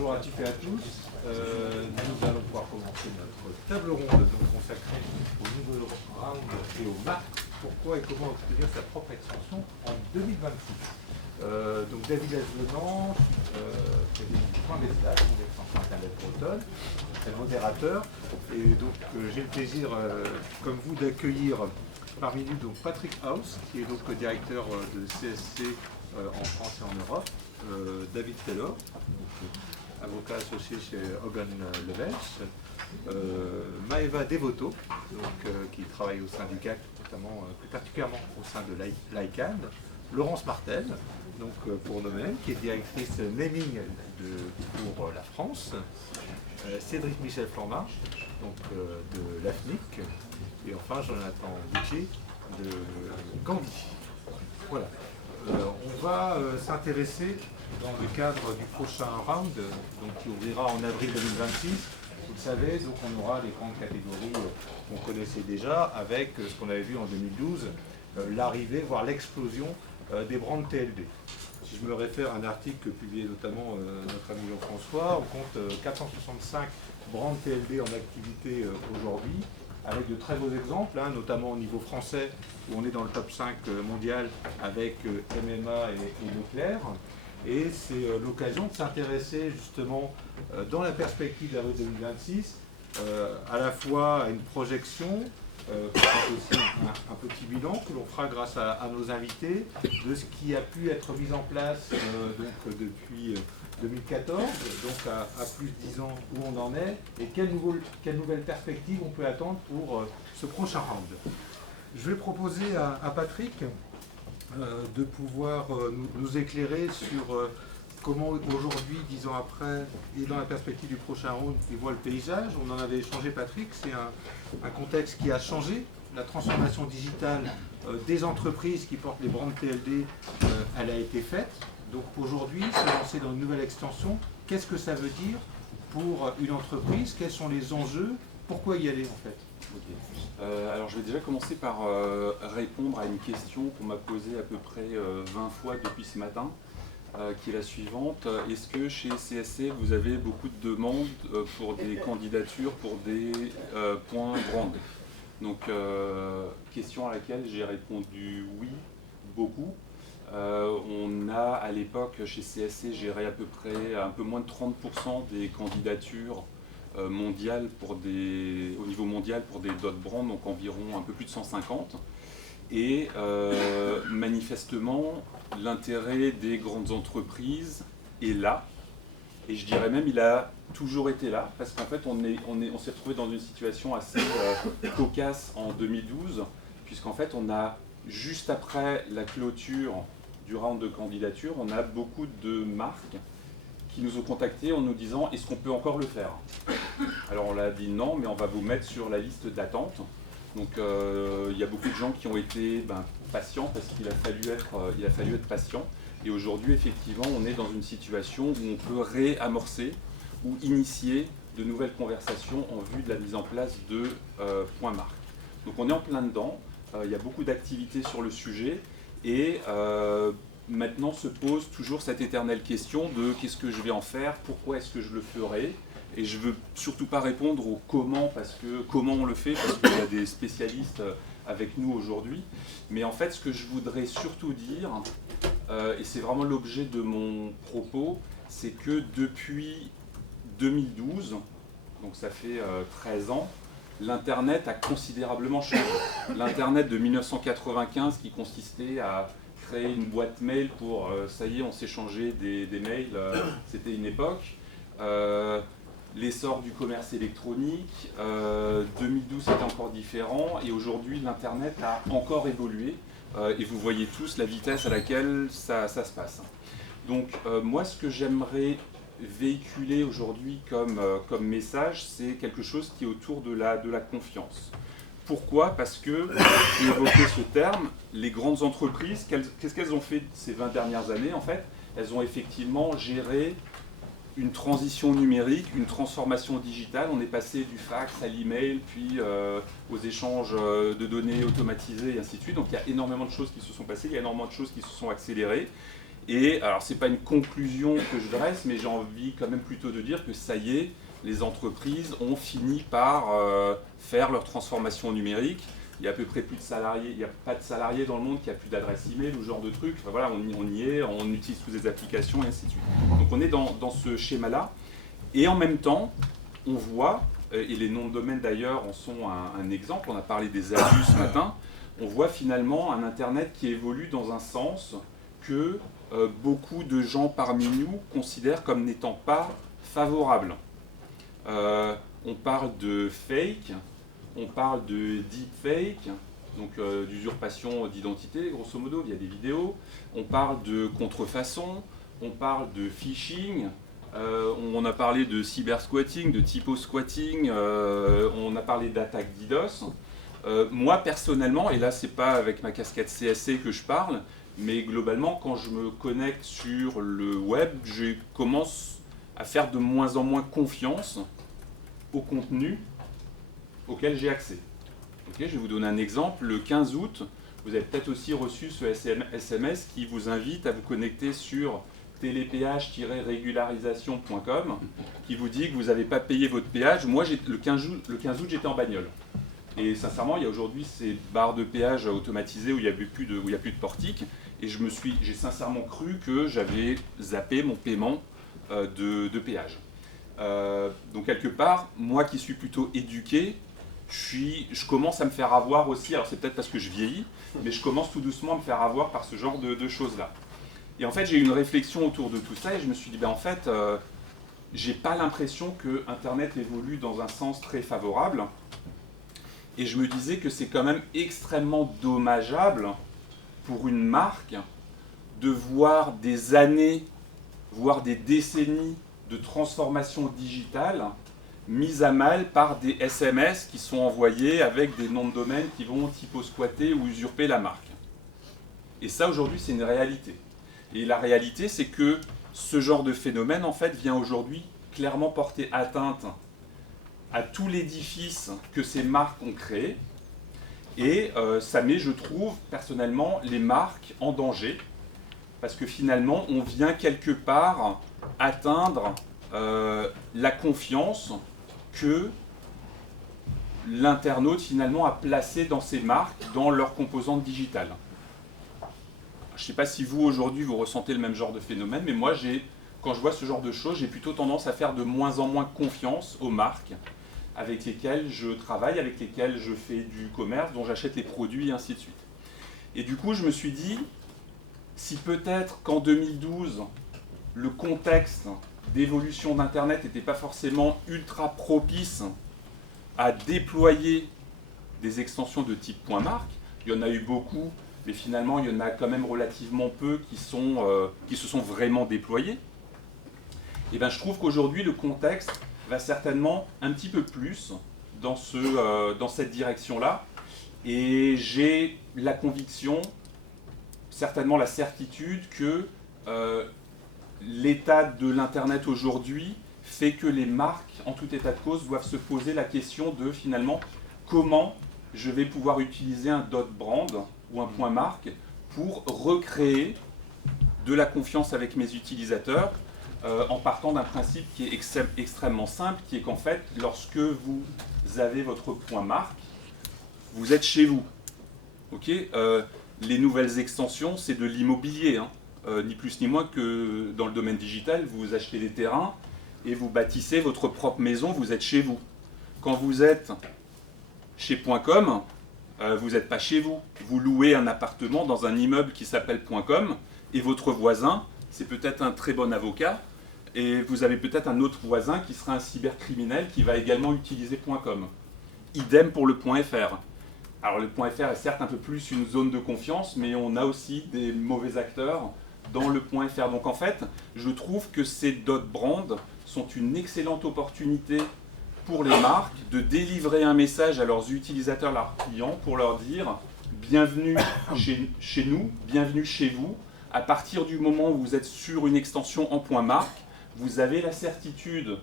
Bonjour à toutes et à tous. Nous allons pouvoir commencer notre table ronde consacrée au nouveau round et aux marques. Pourquoi et comment obtenir sa propre extension en 2026. Donc David Azevenant, président du Point Message, mon extension Internet bretonne, c'est le modérateur. Et donc j'ai le plaisir, comme vous, d'accueillir parmi nous donc Patrick House, qui est donc le directeur de CSC en France et en Europe. David Taylor, avocat associé chez Hogan Lovells, Maeva Devoto, qui travaille au syndicat, notamment plus particulièrement au sein de l'ICANN, Laurence Martel, pour nous-mêmes, qui est directrice naming pour la France, Cédric Michel Flormarche, de l'AFNIC, et enfin Jonathan Boucher de Gandhi. Voilà. On va s'intéresser dans le cadre du prochain round, qui ouvrira en avril 2026. Vous le savez, donc on aura les grandes catégories qu'on connaissait déjà, avec ce qu'on avait vu en 2012, l'arrivée, voire l'explosion des brands TLD. Si je me réfère à un article que publiait notamment notre ami Jean-François, on compte 465 brands TLD en activité aujourd'hui, avec de très beaux exemples, notamment au niveau français, où on est dans le top 5 mondial avec MMA et Leclerc. Et c'est l'occasion de s'intéresser justement dans la perspective d'avril 2026, à la fois à une projection, aussi un petit bilan que l'on fera grâce à nos invités, de ce qui a pu être mis en place depuis 2014, à plus de 10 ans où on en est, et quelles nouvelles perspectives on peut attendre pour ce prochain round. Je vais proposer à Patrick de pouvoir nous éclairer sur comment aujourd'hui, 10 ans après, et dans la perspective du prochain round, il voit le paysage. On en avait échangé, Patrick, c'est un contexte qui a changé. La transformation digitale des entreprises qui portent les brands TLD, elle a été faite. Donc aujourd'hui, se lancer dans une nouvelle extension, qu'est-ce que ça veut dire pour une entreprise? Quels sont les enjeux? Pourquoi y aller en fait? Alors je vais déjà commencer par répondre à une question qu'on m'a posée à peu près 20 fois depuis ce matin, qui est la suivante. Est-ce que chez CSC, vous avez beaucoup de demandes pour des candidatures pour des points brand? Donc question à laquelle j'ai répondu oui, beaucoup. On a à l'époque chez CSC géré à peu près un peu moins de 30% des candidatures mondiales au niveau mondial pour des dot brands, donc environ un peu plus de 150. Et manifestement, l'intérêt des grandes entreprises est là. Et je dirais même il a toujours été là, parce qu'en fait on s'est retrouvé dans une situation assez cocasse en 2012, puisqu'en fait on a, juste après la clôture du round de candidature, on a beaucoup de marques qui nous ont contactés en nous disant « est-ce qu'on peut encore le faire ?» Alors on l'a dit non, mais on va vous mettre sur la liste d'attente. Donc il y a beaucoup de gens qui ont été patients, parce qu'il a fallu être patient. Et aujourd'hui, effectivement, on est dans une situation où on peut réamorcer ou initier de nouvelles conversations en vue de la mise en place de points marques. Donc on est en plein dedans, il y a beaucoup d'activités sur le sujet, et maintenant se pose toujours cette éternelle question de qu'est-ce que je vais en faire, pourquoi est-ce que je le ferai, et je ne veux surtout pas répondre au comment, parce que comment on le fait, parce qu'il y a des spécialistes avec nous aujourd'hui, mais en fait ce que je voudrais surtout dire, et c'est vraiment l'objet de mon propos, c'est que depuis 2012, donc ça fait 13 ans, l'Internet a considérablement changé. L'Internet de 1995 qui consistait à créer une boîte mail pour, ça y est, on s'échangeait des mails, c'était une époque. L'essor du commerce électronique, 2012 c'était encore différent, et aujourd'hui l'Internet a encore évolué, et vous voyez tous la vitesse à laquelle ça se passe. Donc moi ce que j'aimerais véhiculer aujourd'hui comme message, c'est quelque chose qui est autour de la confiance. Pourquoi? Parce que, j'ai évoqué ce terme, les grandes entreprises, qu'est-ce qu'elles ont fait ces 20 dernières années en fait? Elles ont effectivement géré une transition numérique, une transformation digitale. On est passé du fax à l'email, puis aux échanges de données automatisés et ainsi de suite. Donc il y a énormément de choses qui se sont passées, il y a énormément de choses qui se sont accélérées. Et alors, c'est pas une conclusion que je dresse, mais j'ai envie quand même plutôt de dire que ça y est, les entreprises ont fini par faire leur transformation numérique. Il y a à peu près plus de salariés, il n'y a pas de salariés dans le monde qui a plus d'adresse email ou ce genre de truc. Enfin, voilà, on y est, on utilise toutes les applications et ainsi de suite. Donc on est dans ce schéma-là. Et en même temps, on voit, et les noms de domaine d'ailleurs en sont un exemple, on a parlé des abus ce matin, on voit finalement un Internet qui évolue dans un sens que beaucoup de gens parmi nous considèrent comme n'étant pas favorable. On parle de fake, on parle de deepfake, donc d'usurpation d'identité, grosso modo, via des vidéos. On parle de contrefaçon, on parle de phishing, on a parlé de cybersquatting, de typo-squatting, on a parlé d'attaque DDoS. Moi, personnellement, et là, c'est pas avec ma casquette CSC que je parle, mais globalement, quand je me connecte sur le web, je commence à faire de moins en moins confiance au contenu auquel j'ai accès. Okay, je vais vous donner un exemple. Le 15 août, vous avez peut-être aussi reçu ce SMS qui vous invite à vous connecter sur télépéage-régularisation.com qui vous dit que vous n'avez pas payé votre péage. Moi, le 15 août, j'étais en bagnole. Et sincèrement, il y a aujourd'hui ces barres de péage automatisées où il n'y a plus de portique. Et j'ai sincèrement cru que j'avais zappé mon paiement de péage. Donc quelque part, moi qui suis plutôt éduqué, je commence à me faire avoir aussi, alors c'est peut-être parce que je vieillis, mais je commence tout doucement à me faire avoir par ce genre de choses-là. Et en fait, j'ai eu une réflexion autour de tout ça et je me suis dit, ben en fait, j'ai pas l'impression que Internet évolue dans un sens très favorable. Et je me disais que c'est quand même extrêmement dommageable pour une marque de voir des années, voire des décennies de transformation digitale mise à mal par des SMS qui sont envoyés avec des noms de domaine qui vont typo-squatter ou usurper la marque. Et ça, aujourd'hui, c'est une réalité. Et la réalité, c'est que ce genre de phénomène, en fait, vient aujourd'hui clairement porter atteinte à tout l'édifice que ces marques ont créé. Et ça met, je trouve, personnellement, les marques en danger. Parce que finalement, on vient quelque part atteindre la confiance que l'internaute finalement a placée dans ces marques, dans leurs composantes digitales. Je ne sais pas si vous, aujourd'hui, vous ressentez le même genre de phénomène, mais moi, quand je vois ce genre de choses, j'ai plutôt tendance à faire de moins en moins confiance aux marques avec lesquelles je travaille, avec lesquelles je fais du commerce, dont j'achète les produits, et ainsi de suite. Et du coup, je me suis dit, si peut-être qu'en 2012, le contexte d'évolution d'Internet n'était pas forcément ultra propice à déployer des extensions de type .mark, il y en a eu beaucoup, mais finalement il y en a quand même relativement peu qui se sont vraiment déployés. Et bien je trouve qu'aujourd'hui le contexte va certainement un petit peu plus dans cette direction-là, et j'ai la conviction, certainement la certitude que l'état de l'Internet aujourd'hui fait que les marques, en tout état de cause, doivent se poser la question de finalement comment je vais pouvoir utiliser un dot brand ou un .mark pour recréer de la confiance avec mes utilisateurs en partant d'un principe qui est extrêmement simple, qui est qu'en fait, lorsque vous avez votre .mark, vous êtes chez vous. Okay, les nouvelles extensions, c'est de l'immobilier, hein. Ni plus ni moins que dans le domaine digital, vous achetez des terrains et vous bâtissez votre propre maison, vous êtes chez vous. Quand vous êtes chez .com, vous n'êtes pas chez vous. Vous louez un appartement dans un immeuble qui s'appelle .com et votre voisin, c'est peut-être un très bon avocat et vous avez peut-être un autre voisin qui sera un cybercriminel qui va également utiliser .com. Idem pour le .fr. Alors le .fr est certes un peu plus une zone de confiance, mais on a aussi des mauvais acteurs dans le .fr. Donc en fait, je trouve que ces dot brands sont une excellente opportunité pour les marques de délivrer un message à leurs utilisateurs, leurs clients, pour leur dire bienvenue chez nous, bienvenue chez vous. À partir du moment où vous êtes sur une extension en .mark, vous avez la certitude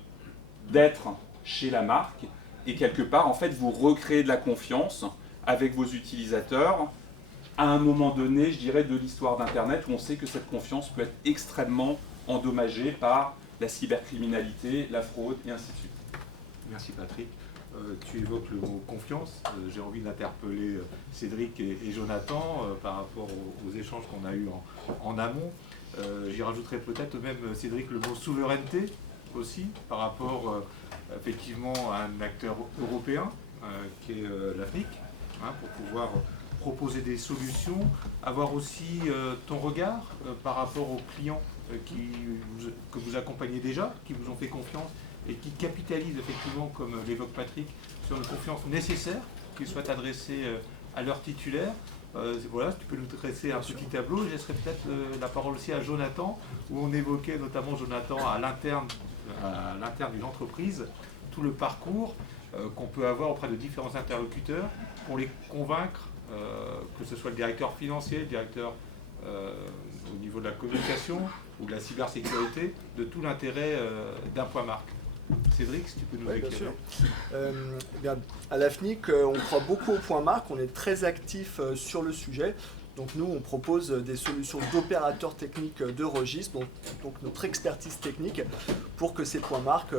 d'être chez la marque et quelque part, en fait, vous recréez de la confiance avec vos utilisateurs à un moment donné, je dirais, de l'histoire d'Internet, où on sait que cette confiance peut être extrêmement endommagée par la cybercriminalité, la fraude, et ainsi de suite. Merci Patrick. Tu évoques le mot confiance. J'ai envie d'interpeller Cédric et Jonathan par rapport aux échanges qu'on a eus en amont. J'y rajouterai peut-être même, Cédric, le mot souveraineté aussi, par rapport effectivement à un acteur européen qui est l'Afrique, pour pouvoir proposer des solutions, avoir aussi ton regard par rapport aux clients que vous accompagnez déjà, qui vous ont fait confiance et qui capitalisent effectivement, comme l'évoque Patrick, sur une confiance nécessaire, qu'ils soient adressés à leurs titulaires. Voilà, si tu peux nous dresser un petit tableau. Je laisserai peut-être la parole aussi à Jonathan, où on évoquait notamment, Jonathan, à l'interne d'une entreprise, tout le parcours qu'on peut avoir auprès de différents interlocuteurs pour les convaincre, que ce soit le directeur financier, le directeur au niveau de la communication ou de la cybersécurité, de tout l'intérêt d'un point marque. Cédric, si tu peux nous éclairer. Bien sûr. À l'AFNIC, on croit beaucoup au point marque, on est très actif sur le sujet. Donc nous, on propose des solutions d'opérateurs techniques de registre, donc notre expertise technique, pour que ces points marques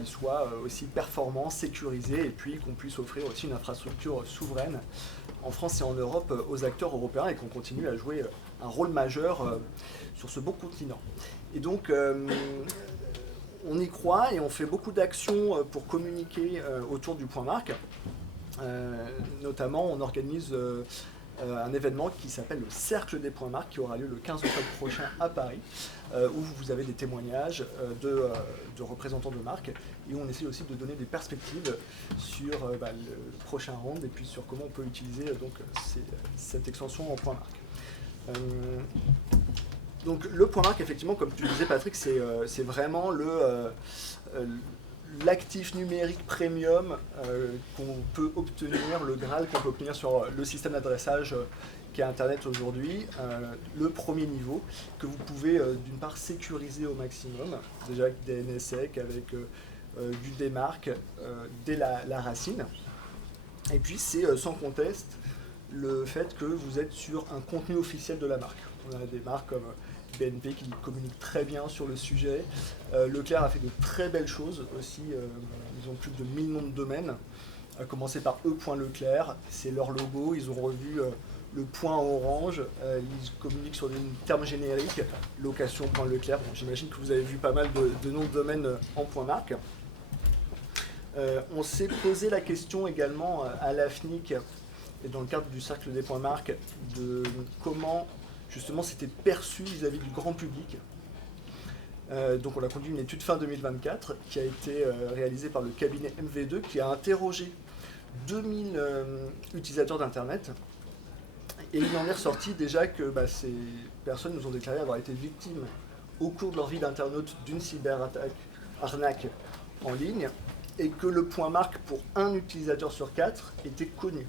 ils soient aussi performants, sécurisés, et puis qu'on puisse offrir aussi une infrastructure souveraine en France et en Europe aux acteurs européens, et qu'on continue à jouer un rôle majeur sur ce beau continent. Et donc, on y croit et on fait beaucoup d'actions pour communiquer autour du point marque. Notamment, on organise un événement qui s'appelle le Cercle des points marques, qui aura lieu le 15 octobre prochain à Paris, où vous avez des témoignages de représentants de marques, et où on essaie aussi de donner des perspectives sur le prochain round, et puis sur comment on peut utiliser cette extension en point marque. Donc le point marque, effectivement, comme tu disais Patrick, c'est vraiment l'actif numérique premium qu'on peut obtenir, le Graal qu'on peut obtenir sur le système d'adressage qui est Internet aujourd'hui, le premier niveau, que vous pouvez d'une part sécuriser au maximum, déjà avec des NSEC, avec du démarque, dès la racine. Et puis c'est sans conteste le fait que vous êtes sur un contenu officiel de la marque. On a des marques comme BNP qui communiquent très bien sur le sujet. Leclerc a fait de très belles choses aussi. Ils ont plus de 1000 noms de domaines, à commencer par E.Leclerc. C'est leur logo. Ils ont revu le point orange. Ils communiquent sur des termes génériques. Location.leclerc. Bon, j'imagine que vous avez vu pas mal de noms de domaines en point marque. On s'est posé la question également à l'AFNIC, et dans le cadre du cercle des points marques, de comment justement c'était perçu vis-à-vis du grand public. Donc on a conduit une étude fin 2024 qui a été réalisée par le cabinet MV2, qui a interrogé 2000 utilisateurs d'Internet, et il en est ressorti déjà que ces personnes nous ont déclaré avoir été victimes au cours de leur vie d'internaute d'une cyberarnaque en ligne, et que le point marque pour un utilisateur sur 4 était connu.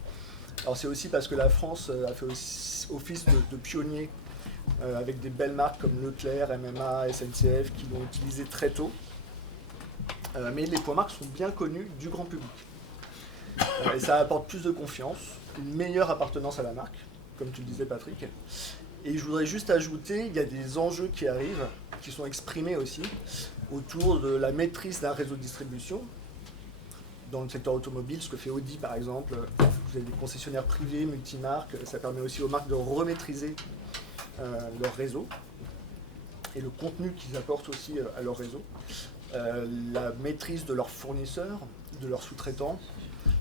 Alors c'est aussi parce que la France a fait office de pionnier avec des belles marques comme Leclerc, MMA, SNCF qui l'ont utilisé très tôt. Mais les points marques sont bien connus du grand public. Et ça apporte plus de confiance, une meilleure appartenance à la marque, comme tu le disais Patrick. Et je voudrais juste ajouter, il y a des enjeux qui arrivent, qui sont exprimés aussi, autour de la maîtrise d'un réseau de distribution. Dans le secteur automobile, ce que fait Audi par exemple, vous avez des concessionnaires privés, multimarques, ça permet aussi aux marques de remaîtriser leur réseau et le contenu qu'ils apportent aussi à leur réseau, la maîtrise de leurs fournisseurs, de leurs sous-traitants.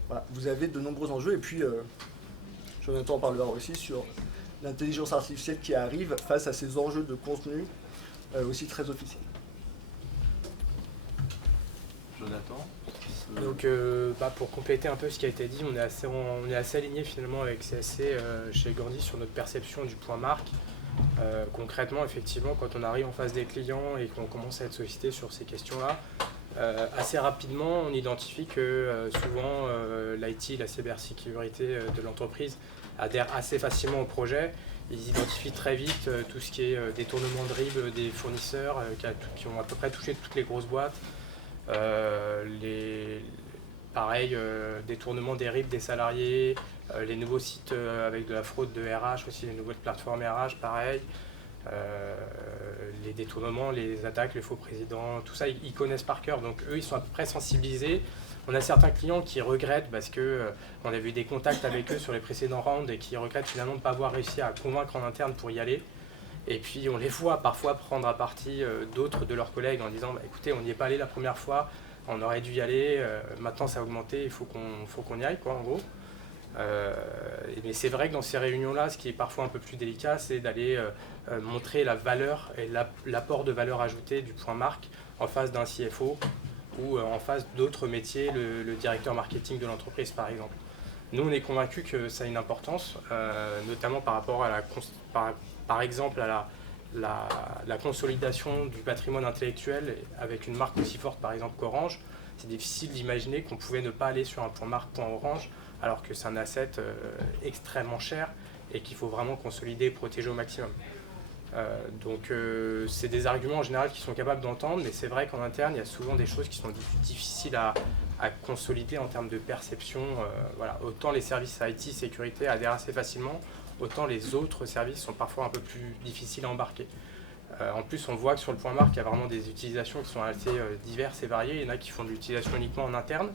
Voilà, vous avez de nombreux enjeux, et puis Jonathan en parlera aussi sur l'intelligence artificielle qui arrive face à ces enjeux de contenu aussi très officiels. Jonathan. Donc pour compléter un peu ce qui a été dit, on est assez aligné finalement avec CSC chez Gandhi sur notre perception du point marque. Concrètement, effectivement, quand on arrive en face des clients et qu'on commence à être sollicité sur ces questions-là, assez rapidement on identifie que souvent l'IT, la cybersécurité de l'entreprise adhère assez facilement au projet. Ils identifient très vite tout ce qui est détournement de RIB des fournisseurs qui ont à peu près touché toutes les grosses boîtes. Pareil, détournement des RIB des salariés, Les nouveaux sites avec de la fraude de RH aussi, les nouvelles plateformes RH, pareil. Les détournements, les attaques, les faux présidents, tout ça, ils connaissent par cœur. Donc eux, ils sont à peu près sensibilisés. On a certains clients qui regrettent parce qu'on avait eu des contacts avec eux sur les précédents rounds et qui regrettent finalement de ne pas avoir réussi à convaincre en interne pour y aller. Et puis on les voit parfois prendre à partie d'autres de leurs collègues en disant écoutez, on n'y est pas allé la première fois, on aurait dû y aller, maintenant ça a augmenté, il faut qu'on y aille, quoi, en gros. Mais c'est vrai que dans ces réunions-là, ce qui est parfois un peu plus délicat, c'est d'aller montrer la valeur et l'apport de valeur ajoutée du point marque en face d'un CFO ou en face d'autres métiers, le directeur marketing de l'entreprise par exemple. Nous, on est convaincus que ça a une importance, notamment par rapport à par exemple à la consolidation du patrimoine intellectuel avec une marque aussi forte par exemple qu'Orange. C'est difficile d'imaginer qu'on pouvait ne pas aller sur un point marque, point Orange, alors que c'est un asset extrêmement cher et qu'il faut vraiment consolider et protéger au maximum. Donc c'est des arguments en général qui sont capables d'entendre, mais c'est vrai qu'en interne, il y a souvent des choses qui sont difficiles à consolider en termes de perception. Voilà. Autant les services IT, sécurité adhèrent assez facilement, autant les autres services sont parfois un peu plus difficiles à embarquer. En plus, on voit que sur le point marque, il y a vraiment des utilisations qui sont assez diverses et variées. Il y en a qui font de l'utilisation uniquement en interne,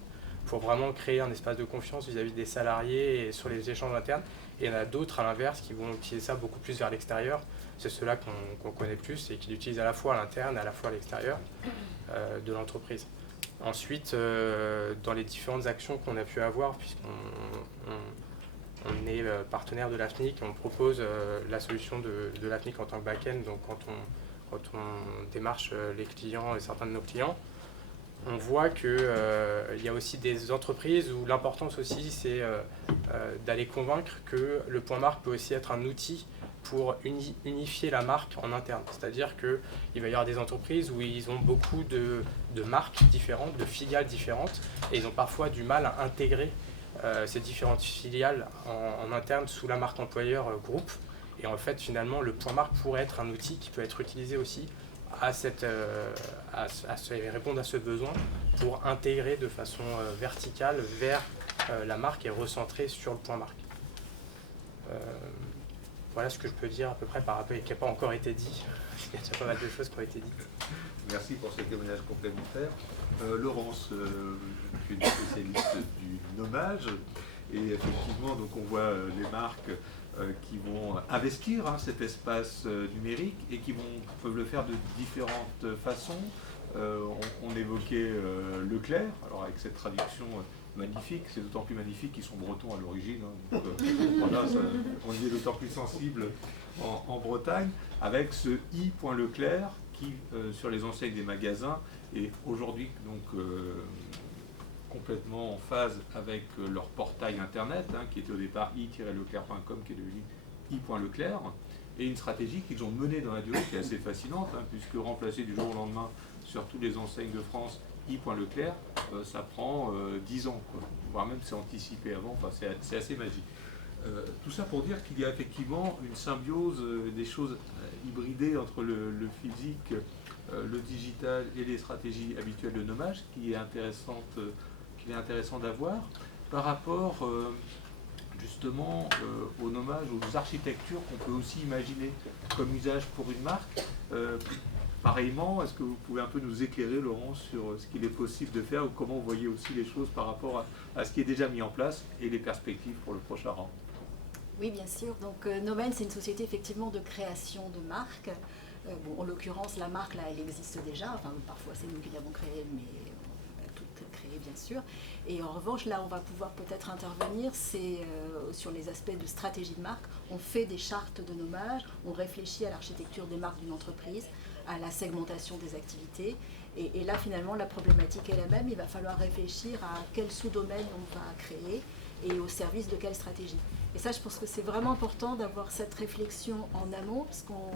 pour vraiment créer un espace de confiance vis-à-vis des salariés et sur les échanges internes. Et il y en a d'autres, à l'inverse, qui vont utiliser ça beaucoup plus vers l'extérieur. C'est ceux-là qu'on connaît plus et qui l'utilisent à la fois à l'interne et à la fois à l'extérieur de l'entreprise. Ensuite, dans les différentes actions qu'on a pu avoir, puisqu'on est partenaire de l'AFNIC, on propose la solution de l'AFNIC en tant que back-end, donc quand on démarche les clients et certains de nos clients, on voit qu'il y a aussi des entreprises où l'importance aussi c'est d'aller convaincre que le point marque peut aussi être un outil pour unifier la marque en interne. C'est-à-dire qu'il va y avoir des entreprises où ils ont beaucoup de marques différentes, de filiales différentes, et ils ont parfois du mal à intégrer ces différentes filiales en interne sous la marque employeur groupe. Et en fait, finalement, le point marque pourrait être un outil qui peut être utilisé aussi à répondre à ce besoin pour intégrer de façon verticale vers la marque et recentrer sur le point marque. Voilà ce que je peux dire à peu près par rapport et qui n'a pas encore été dit. Il y a déjà pas mal de choses qui ont été dites. Merci pour ces témoignages complémentaires. Laurence, tu es une spécialiste du nommage et effectivement donc on voit les marques qui vont investir cet espace numérique et qui peuvent le faire de différentes façons. On évoquait Leclerc, alors avec cette traduction magnifique, c'est d'autant plus magnifique qu'ils sont bretons à l'origine. Donc, voilà, on y est d'autant plus sensible en Bretagne, avec ce i.leclerc qui, sur les enseignes des magasins, est aujourd'hui donc complètement en phase avec leur portail internet, qui était au départ i-leclerc.com, qui est devenu i.leclerc, et une stratégie qu'ils ont menée dans la durée qui est assez fascinante, puisque remplacer du jour au lendemain sur toutes les enseignes de France i.leclerc, ça prend 10 ans, quoi. Voire même c'est anticipé avant, enfin, c'est assez magique. Tout ça pour dire qu'il y a effectivement une symbiose des choses hybridées entre le physique, le digital et les stratégies habituelles de nommage qu'il est intéressant d'avoir par rapport justement au nommage, aux architectures qu'on peut aussi imaginer comme usage pour une marque. Pareillement, est-ce que vous pouvez un peu nous éclairer, Laurent, sur ce qu'il est possible de faire ou comment vous voyez aussi les choses par rapport à ce qui est déjà mis en place et les perspectives pour le prochain rang? Oui, bien sûr. Donc, Nomen, c'est une société effectivement de création de marques. Bon, en l'occurrence, la marque, là, elle existe déjà. Enfin, parfois, c'est nous qui l'avons créée, mais on a tout créé, bien sûr. Et en revanche, là, on va pouvoir peut-être intervenir, c'est sur les aspects de stratégie de marque. On fait des chartes de nommage, on réfléchit à l'architecture des marques d'une entreprise, à la segmentation des activités. Et là, finalement, la problématique est la même. Il va falloir réfléchir à quel sous-domaine on va créer et au service de quelle stratégie. Et ça, je pense que c'est vraiment important d'avoir cette réflexion en amont, parce qu'on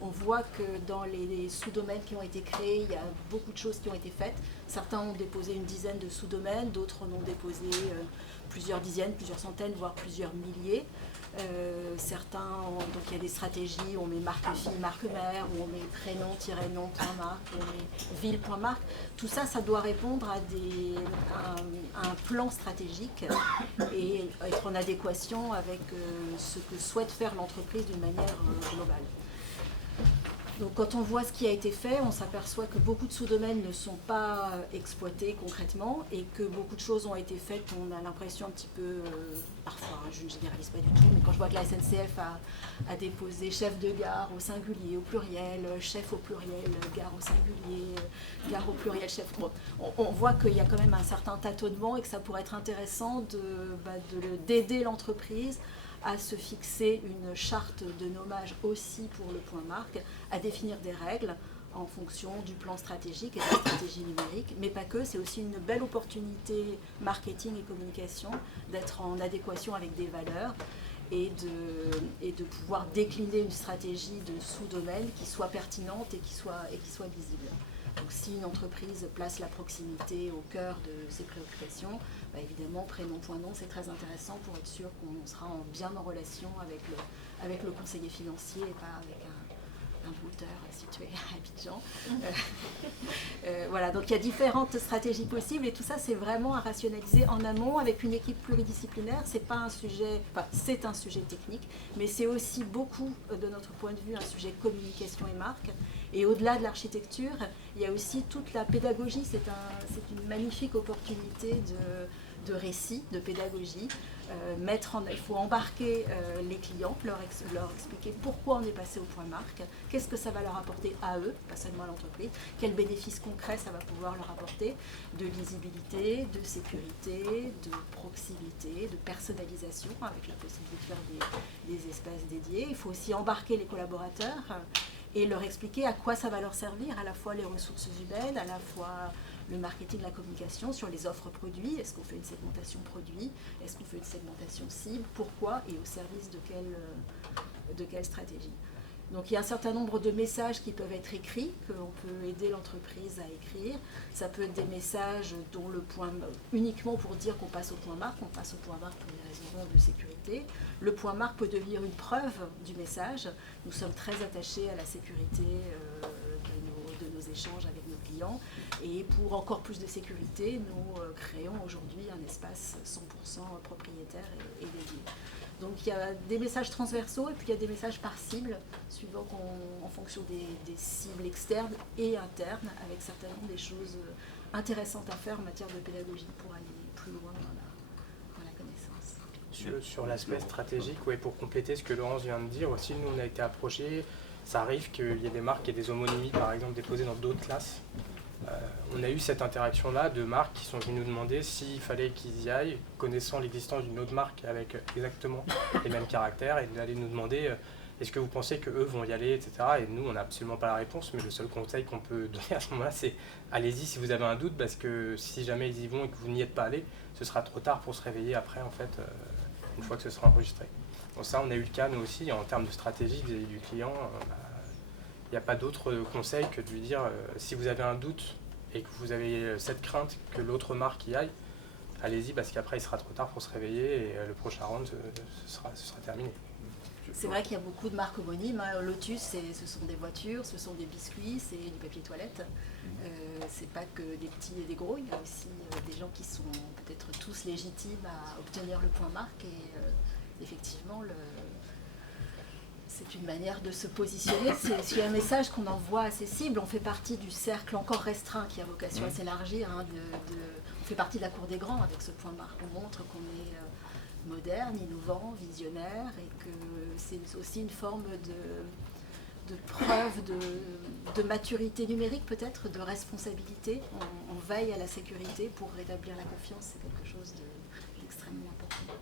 On voit que dans les sous-domaines qui ont été créés, il y a beaucoup de choses qui ont été faites. Certains ont déposé une dizaine de sous-domaines, d'autres en ont déposé plusieurs dizaines, plusieurs centaines, voire plusieurs milliers. Donc il y a des stratégies, on met marque fille, marque mère, ou on met prénom-nom, point marque, on met ville, point marque. Tout ça, ça doit répondre à un plan stratégique et être en adéquation avec ce que souhaite faire l'entreprise d'une manière globale. Donc quand on voit ce qui a été fait, on s'aperçoit que beaucoup de sous-domaines ne sont pas exploités concrètement et que beaucoup de choses ont été faites, on a l'impression un petit peu, parfois, je ne généralise pas du tout, mais quand je vois que la SNCF a déposé chef de gare au singulier, au pluriel, chef au pluriel, gare au singulier, gare au pluriel, chef, bon, on voit qu'il y a quand même un certain tâtonnement et que ça pourrait être intéressant d'aider l'entreprise à se fixer une charte de nommage aussi pour le point marque, à définir des règles en fonction du plan stratégique et de la stratégie numérique, mais pas que, c'est aussi une belle opportunité marketing et communication d'être en adéquation avec des valeurs et de pouvoir décliner une stratégie de sous-domaine qui soit pertinente et qui soit visible. Donc si une entreprise place la proximité au cœur de ses préoccupations, évidemment, prénom.nom, c'est très intéressant pour être sûr qu'on sera bien en relation avec le conseiller financier et pas avec un routeur situé à Abidjan. Voilà, donc il y a différentes stratégies possibles et tout ça, c'est vraiment à rationaliser en amont avec une équipe pluridisciplinaire. C'est un sujet technique, mais c'est aussi beaucoup, de notre point de vue, un sujet communication et marque. Et au-delà de l'architecture, il y a aussi toute la pédagogie. C'est une magnifique opportunité de récit, de pédagogie. Il faut embarquer les clients, leur expliquer pourquoi on est passé au point marque, qu'est-ce que ça va leur apporter à eux, pas seulement à l'entreprise, quels bénéfices concrets ça va pouvoir leur apporter, de lisibilité, de sécurité, de proximité, de personnalisation, avec la possibilité de faire des espaces dédiés. Il faut aussi embarquer les collaborateurs et leur expliquer à quoi ça va leur servir, à la fois les ressources humaines, à la fois le marketing, la communication sur les offres produits. Est-ce qu'on fait une segmentation produit? Est-ce qu'on fait une segmentation cible? Pourquoi? Et au service de quelle stratégie? Donc il y a un certain nombre de messages qui peuvent être écrits, qu'on peut aider l'entreprise à écrire. Ça peut être des messages dont le point, uniquement pour dire qu'on passe au point marque, on passe au point marque pour des raisons de sécurité. Le point marque peut devenir une preuve du message. Nous sommes très attachés à la sécurité de nos échanges avec nos clients. Et pour encore plus de sécurité, nous créons aujourd'hui un espace 100% propriétaire et dédié. Donc il y a des messages transversaux et puis il y a des messages par cible, suivant en fonction des cibles externes et internes, avec certainement des choses intéressantes à faire en matière de pédagogie pour aller plus loin dans la connaissance. Sur l'aspect stratégique, pour compléter ce que Laurence vient de dire, aussi nous on a été approchés, ça arrive qu'il y ait des marques et des homonymies par exemple déposées dans d'autres classes. On a eu cette interaction-là de marques qui sont venues nous demander s'il fallait qu'ils y aillent, connaissant l'existence d'une autre marque avec exactement les mêmes caractères, et d'aller nous demander est-ce que vous pensez qu'eux vont y aller, etc. Et nous, on n'a absolument pas la réponse, mais le seul conseil qu'on peut donner à ce moment-là, c'est allez-y si vous avez un doute, parce que si jamais ils y vont et que vous n'y êtes pas allé, ce sera trop tard pour se réveiller après, en fait, une fois que ce sera enregistré. Donc ça, on a eu le cas, nous aussi, en termes de stratégie vis-à-vis du client. Il n'y a pas d'autre conseil que de lui dire si vous avez un doute et que vous avez cette crainte que l'autre marque y aille, allez-y parce qu'après il sera trop tard pour se réveiller et le prochain round ce sera terminé. C'est vrai qu'il y a beaucoup de marques homonymes. Lotus, ce sont des voitures, ce sont des biscuits, c'est du papier toilette. C'est pas que des petits et des gros, il y a aussi des gens qui sont peut-être tous légitimes à obtenir le point marque et effectivement c'est une manière de se positionner, c'est un message qu'on envoie à ses cibles. On fait partie du cercle encore restreint qui a vocation à s'élargir. On fait partie de la cour des grands avec ce point marque. On montre qu'on est moderne, innovant, visionnaire et que c'est aussi une forme de preuve de maturité numérique peut-être, de responsabilité. On veille à la sécurité pour rétablir la confiance, c'est quelque chose d'extrêmement important.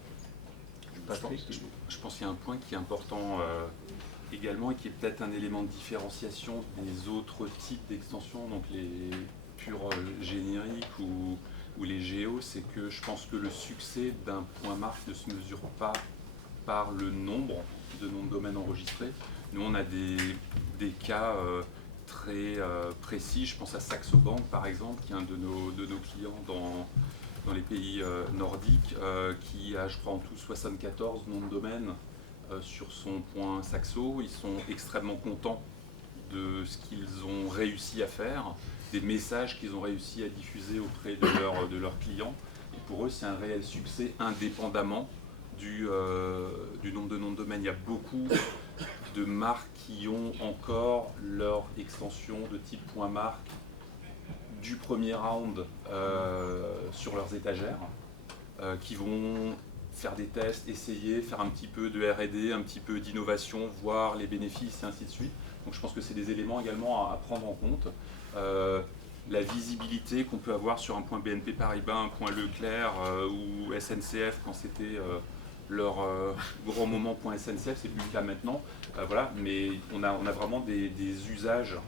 Je pense qu'il y a un point qui est important également et qui est peut-être un élément de différenciation des autres types d'extensions, donc les purs génériques ou les géos, c'est que je pense que le succès d'un point marque ne se mesure pas par le nombre de noms de domaines enregistrés, Nous, on a des cas très précis. Je pense à Saxo Bank, par exemple, qui est un de nos clients dans les pays nordiques, qui a, je crois, en tout 74 noms de domaine sur son point Saxo. Ils sont extrêmement contents de ce qu'ils ont réussi à faire, des messages qu'ils ont réussi à diffuser auprès de leurs clients. Et pour eux, c'est un réel succès indépendamment du nombre de noms de domaine. Il y a beaucoup de marques qui ont encore leur extension de type .marque du premier round sur leurs étagères, qui vont faire des tests, essayer, faire un petit peu de R&D, un petit peu d'innovation, voir les bénéfices et ainsi de suite. Donc je pense que c'est des éléments également à prendre en compte. La visibilité qu'on peut avoir sur un point BNP Paribas, un point Leclerc ou SNCF quand c'était leur grand moment point SNCF, c'est plus le cas maintenant. Voilà, mais on a vraiment des usages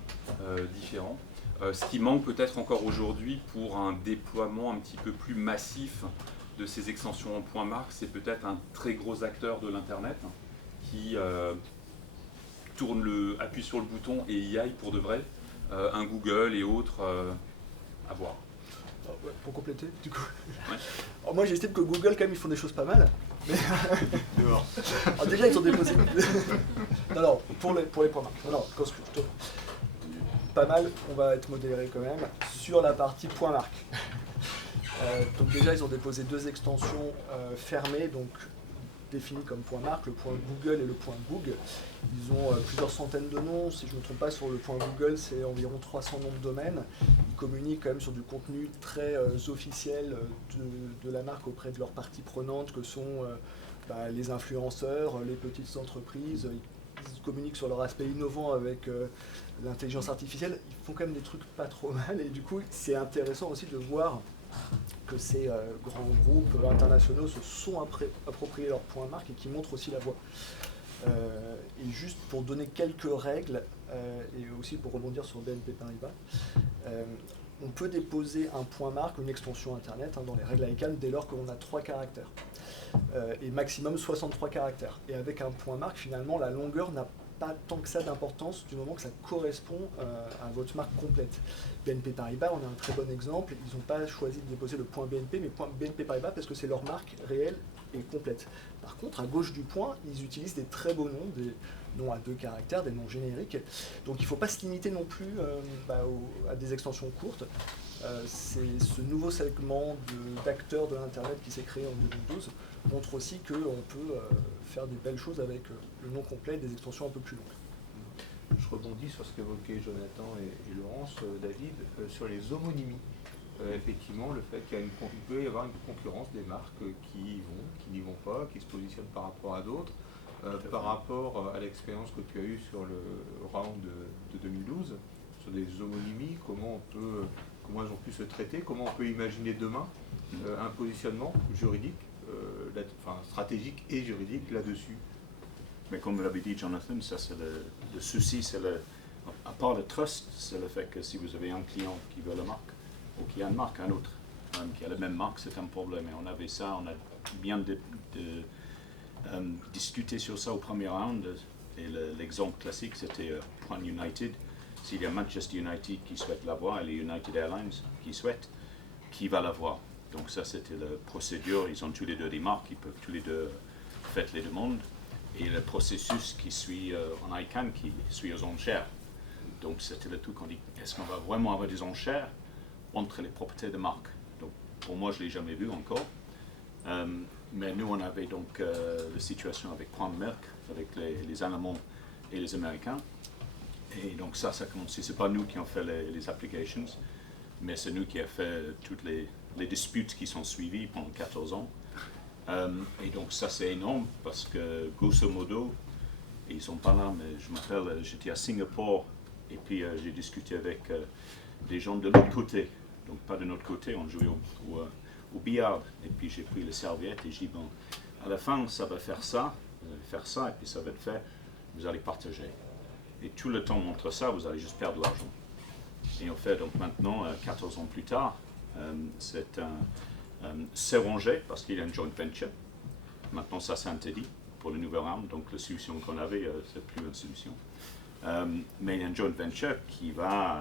différents. Ce qui manque peut-être encore aujourd'hui pour un déploiement un petit peu plus massif de ces extensions en point marque, c'est peut-être un très gros acteur de l'Internet qui appuie sur le bouton et y aille pour de vrai. Un Google et autres à voir. Ouais, pour compléter, du coup. Ouais. Alors moi j'estime que Google, quand même, ils font des choses pas mal. Mais... Alors déjà, ils ont déposé. non, pour les points marques. Non, pas mal, on va être modéré quand même, sur la partie point marque. Donc déjà, ils ont déposé 2 extensions fermées, donc définies comme point marque, le point Google et le point Boog. Ils ont plusieurs centaines de noms. Si je ne me trompe pas, sur le point Google, c'est environ 300 noms de domaine. Ils communiquent quand même sur du contenu très officiel de la marque auprès de leurs parties prenantes, que sont les influenceurs, les petites entreprises. Ils communiquent sur leur aspect innovant avec l'intelligence artificielle. Ils font quand même des trucs pas trop mal. Et du coup, c'est intéressant aussi de voir que ces grands groupes internationaux se sont appropriés leur point marque et qui montrent aussi la voie. Et juste pour donner quelques règles, et aussi pour rebondir sur BNP Paribas, on peut déposer un point marque, une extension internet, dans les règles ICANN dès lors qu'on a 3 caractères. Et maximum 63 caractères. Et avec un point marque, finalement, la longueur n'a pas tant que ça d'importance du moment que ça correspond à votre marque complète. BNP Paribas, on a un très bon exemple. Ils n'ont pas choisi de déposer le point BNP, mais point BNP Paribas parce que c'est leur marque réelle et complète. Par contre, à gauche du point, ils utilisent des très beaux noms, des noms à 2 caractères, des noms génériques. Donc il ne faut pas se limiter non plus à des extensions courtes. C'est ce nouveau segment d'acteurs de l'Internet qui s'est créé en 2012 montre aussi qu'on peut faire des belles choses avec le nom complet, des extensions un peu plus longues. Je rebondis sur ce qu'évoquaient Jonathan et Laurence, David, sur les homonymies. Effectivement, le fait qu'il peut y avoir une concurrence des marques qui y vont, qui n'y vont pas, qui se positionnent par rapport à d'autres. Par rapport à l'expérience que tu as eue sur le round de 2012, sur des homonymies, comment elles ont pu se traiter, comment on peut imaginer demain un positionnement juridique, stratégique et juridique là-dessus. Mais comme vous l'avez dit, Jonathan, ça c'est le souci, à part le trust, c'est le fait que si vous avez un client qui veut la marque, ou qui a une marque, un autre, qui a la même marque, c'est un problème. Et on avait ça, on a bien discuté sur ça au premier round. Et l'exemple classique, c'était Point United. S'il y a Manchester United qui souhaite l'avoir et les United Airlines qui souhaitent, qui va l'avoir? Donc ça, c'était la procédure. Ils ont tous les deux des marques, ils peuvent tous les deux faire les demandes. Et le processus qui suit en ICANN, qui suit aux enchères. Donc c'était le truc qu'on dit, est-ce qu'on va vraiment avoir des enchères entre les propriétaires de marques? Donc pour moi, je ne l'ai jamais vu encore. Mais nous, on avait donc la situation avec Point Merck, avec les Allemands et les Américains. Et donc ça a commencé. Ce n'est pas nous qui avons fait les applications, mais c'est nous qui avons fait toutes les disputes qui sont suivies pendant 14 ans. Et donc ça c'est énorme parce que grosso modo, ils sont pas là, mais je m'appelle, j'étais à Singapour et puis j'ai discuté avec des gens de l'autre côté, donc pas de notre côté, on jouait au billard et puis j'ai pris les serviettes et j'ai dit bon, à la fin ça va faire ça et puis ça va être fait, vous allez partager. Et tout le temps entre ça, vous allez juste perdre de l'argent. Et en fait donc maintenant, 14 ans plus tard, c'est un s'est rangé parce qu'il y a une joint venture. Maintenant, ça c'est interdit pour le nouvel round, donc la solution qu'on avait, c'est plus une solution. Mais il y a un joint venture qui va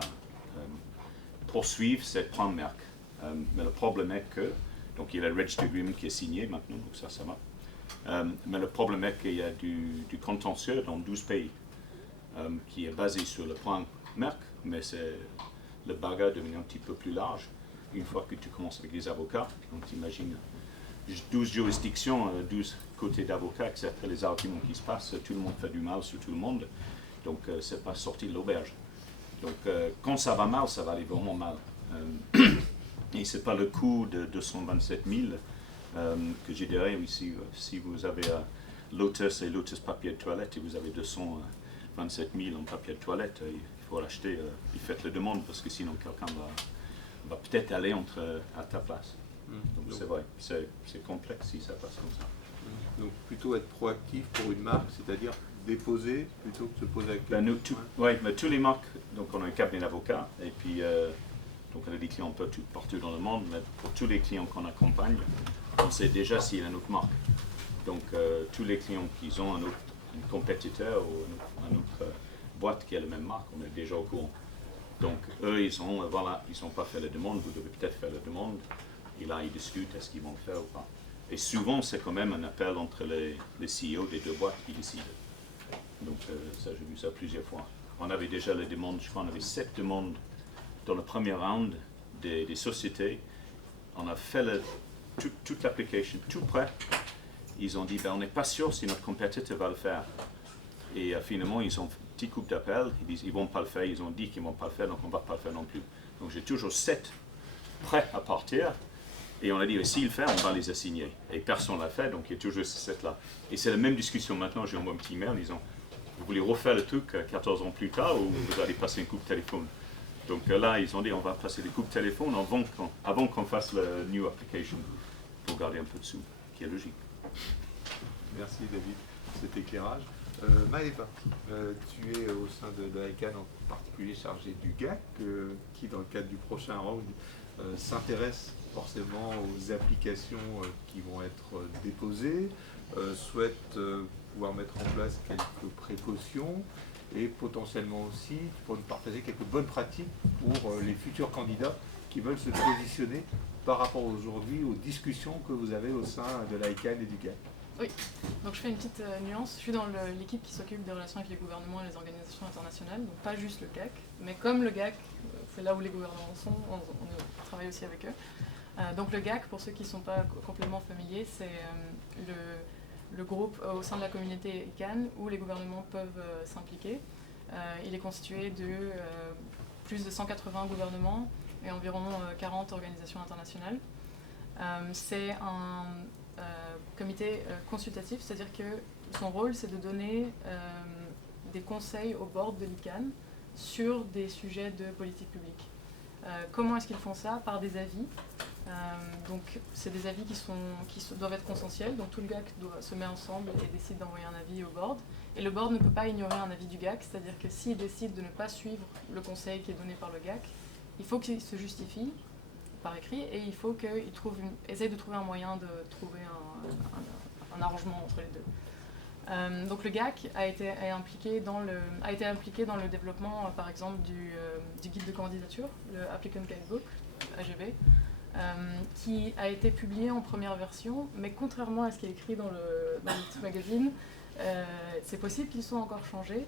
poursuivre cette première marque. Mais le problème est que, donc il y a le Register Agreement qui est signé maintenant, donc ça va. Mais le problème est qu'il y a du contentieux dans 12 pays, qui est basé sur le point marque, mais c'est le bagarre devenu un petit peu plus large une fois que tu commences avec des avocats. Donc t'imagines 12 juridictions, 12 côtés d'avocats, etc. Les arguments qui se passent, tout le monde fait du mal sur tout le monde. Donc c'est pas sorti de l'auberge. Donc quand ça va mal, ça va aller vraiment mal. Et c'est pas le coût de 227 000 que j'ai derrière ici. Si vous avez Lotus et Lotus papier de toilette et vous avez 227 000 en papier de toilette, il faut l'acheter et faites la demande parce que sinon quelqu'un va peut-être aller à ta place. Donc c'est vrai, c'est complexe si ça passe comme ça. Donc plutôt être proactif pour une marque, c'est-à-dire déposer plutôt que de se poser avec mais tous les marques, donc on a un cabinet d'avocats et puis donc on a des clients un peu partout dans le monde, mais pour tous les clients qu'on accompagne, on sait déjà s'il y a une autre marque. Donc tous les clients qui ont un compétiteur ou une autre boîte qui a la même marque, on est déjà au courant. Donc eux, ils n'ont pas fait la demande, vous devez peut-être faire la demande, et là ils discutent, est-ce qu'ils vont le faire ou pas. Et souvent c'est quand même un appel entre les CEO des deux boîtes qui décident. Donc ça, j'ai vu ça plusieurs fois. On avait déjà les demandes, je crois on avait 7 demandes dans le premier round des sociétés. On a fait toute l'application, tout prêt. Ils ont dit, on n'est pas sûr si notre compétiteur va le faire. Et finalement, ils ont un petit coup d'appel, ils disent, ils ne vont pas le faire, ils ont dit qu'ils ne vont pas le faire, donc on ne va pas le faire non plus. Donc j'ai toujours 7 prêts à partir. Et on a dit, s'ils le font, on va les assigner. Et personne ne l'a fait, donc il y a toujours ces 7-là. Et c'est la même discussion maintenant, j'ai envoyé un petit mail en disant, vous voulez refaire le truc 14 ans plus tard ou vous allez passer un coup de téléphone? Donc là, ils ont dit, on va passer des coups de téléphone avant qu'on fasse la new application pour garder un peu de sous, qui est logique. Merci David pour cet éclairage. Maëva, tu es au sein de l'ICANN en particulier chargé du GAC, qui dans le cadre du prochain round s'intéresse forcément aux applications qui vont être déposées, souhaite pouvoir mettre en place quelques précautions et potentiellement aussi pour nous partager quelques bonnes pratiques pour les futurs candidats qui veulent se positionner par rapport aujourd'hui aux discussions que vous avez au sein de l'ICANN et du GAC. Oui, donc je fais une petite nuance. Je suis dans l'équipe qui s'occupe des relations avec les gouvernements et les organisations internationales, donc pas juste le GAC, mais comme le GAC, c'est là où les gouvernements sont, on travaille aussi avec eux. Donc le GAC, pour ceux qui ne sont pas complètement familiers, c'est le groupe au sein de la communauté ICANN où les gouvernements peuvent s'impliquer. Il est constitué de plus de 180 gouvernements et environ 40 organisations internationales. C'est un comité consultatif, c'est-à-dire que son rôle c'est de donner des conseils au board de l'ICANN sur des sujets de politique publique. Comment est-ce qu'ils font ça? Par des avis. Donc c'est des avis qui doivent être consensuels, donc tout le GAC se met ensemble et décide d'envoyer un avis au board. Et le board ne peut pas ignorer un avis du GAC, c'est-à-dire que s'il décide de ne pas suivre le conseil qui est donné par le GAC, il faut qu'il se justifie par écrit et il faut qu'il essaye de trouver un moyen de trouver un arrangement entre les deux. Donc le GAC a été impliqué dans le développement, par exemple, du guide de candidature, le Applicant Guidebook, AGB, qui a été publié en première version, mais contrairement à ce qui est écrit dans le petit magazine, c'est possible qu'ils soient encore changés,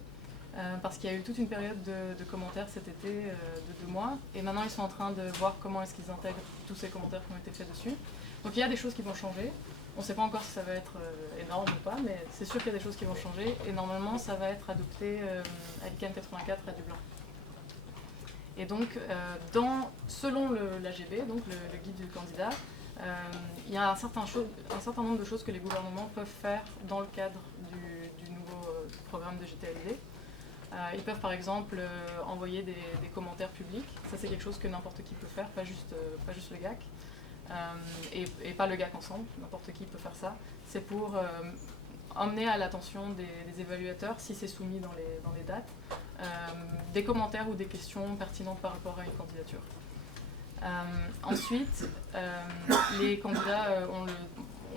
parce qu'il y a eu toute une période de commentaires cet été de 2 mois, et maintenant ils sont en train de voir comment est-ce qu'ils intègrent tous ces commentaires qui ont été faits dessus. Donc il y a des choses qui vont changer. On ne sait pas encore si ça va être énorme ou pas, mais c'est sûr qu'il y a des choses qui vont changer, et normalement ça va être adopté à l'ICANN 84 à Dublin. Et donc, selon l'AGB, donc le guide du candidat, il y a un certain nombre de choses que les gouvernements peuvent faire dans le cadre du nouveau programme de GTLD. Ils peuvent par exemple envoyer des commentaires publics. Ça c'est quelque chose que n'importe qui peut faire, pas juste le GAC. Et pas le GAC ensemble, n'importe qui peut faire ça. C'est pour emmener à l'attention des évaluateurs, si c'est soumis dans les dates, des commentaires ou des questions pertinentes par rapport à une candidature. Ensuite, les candidats ont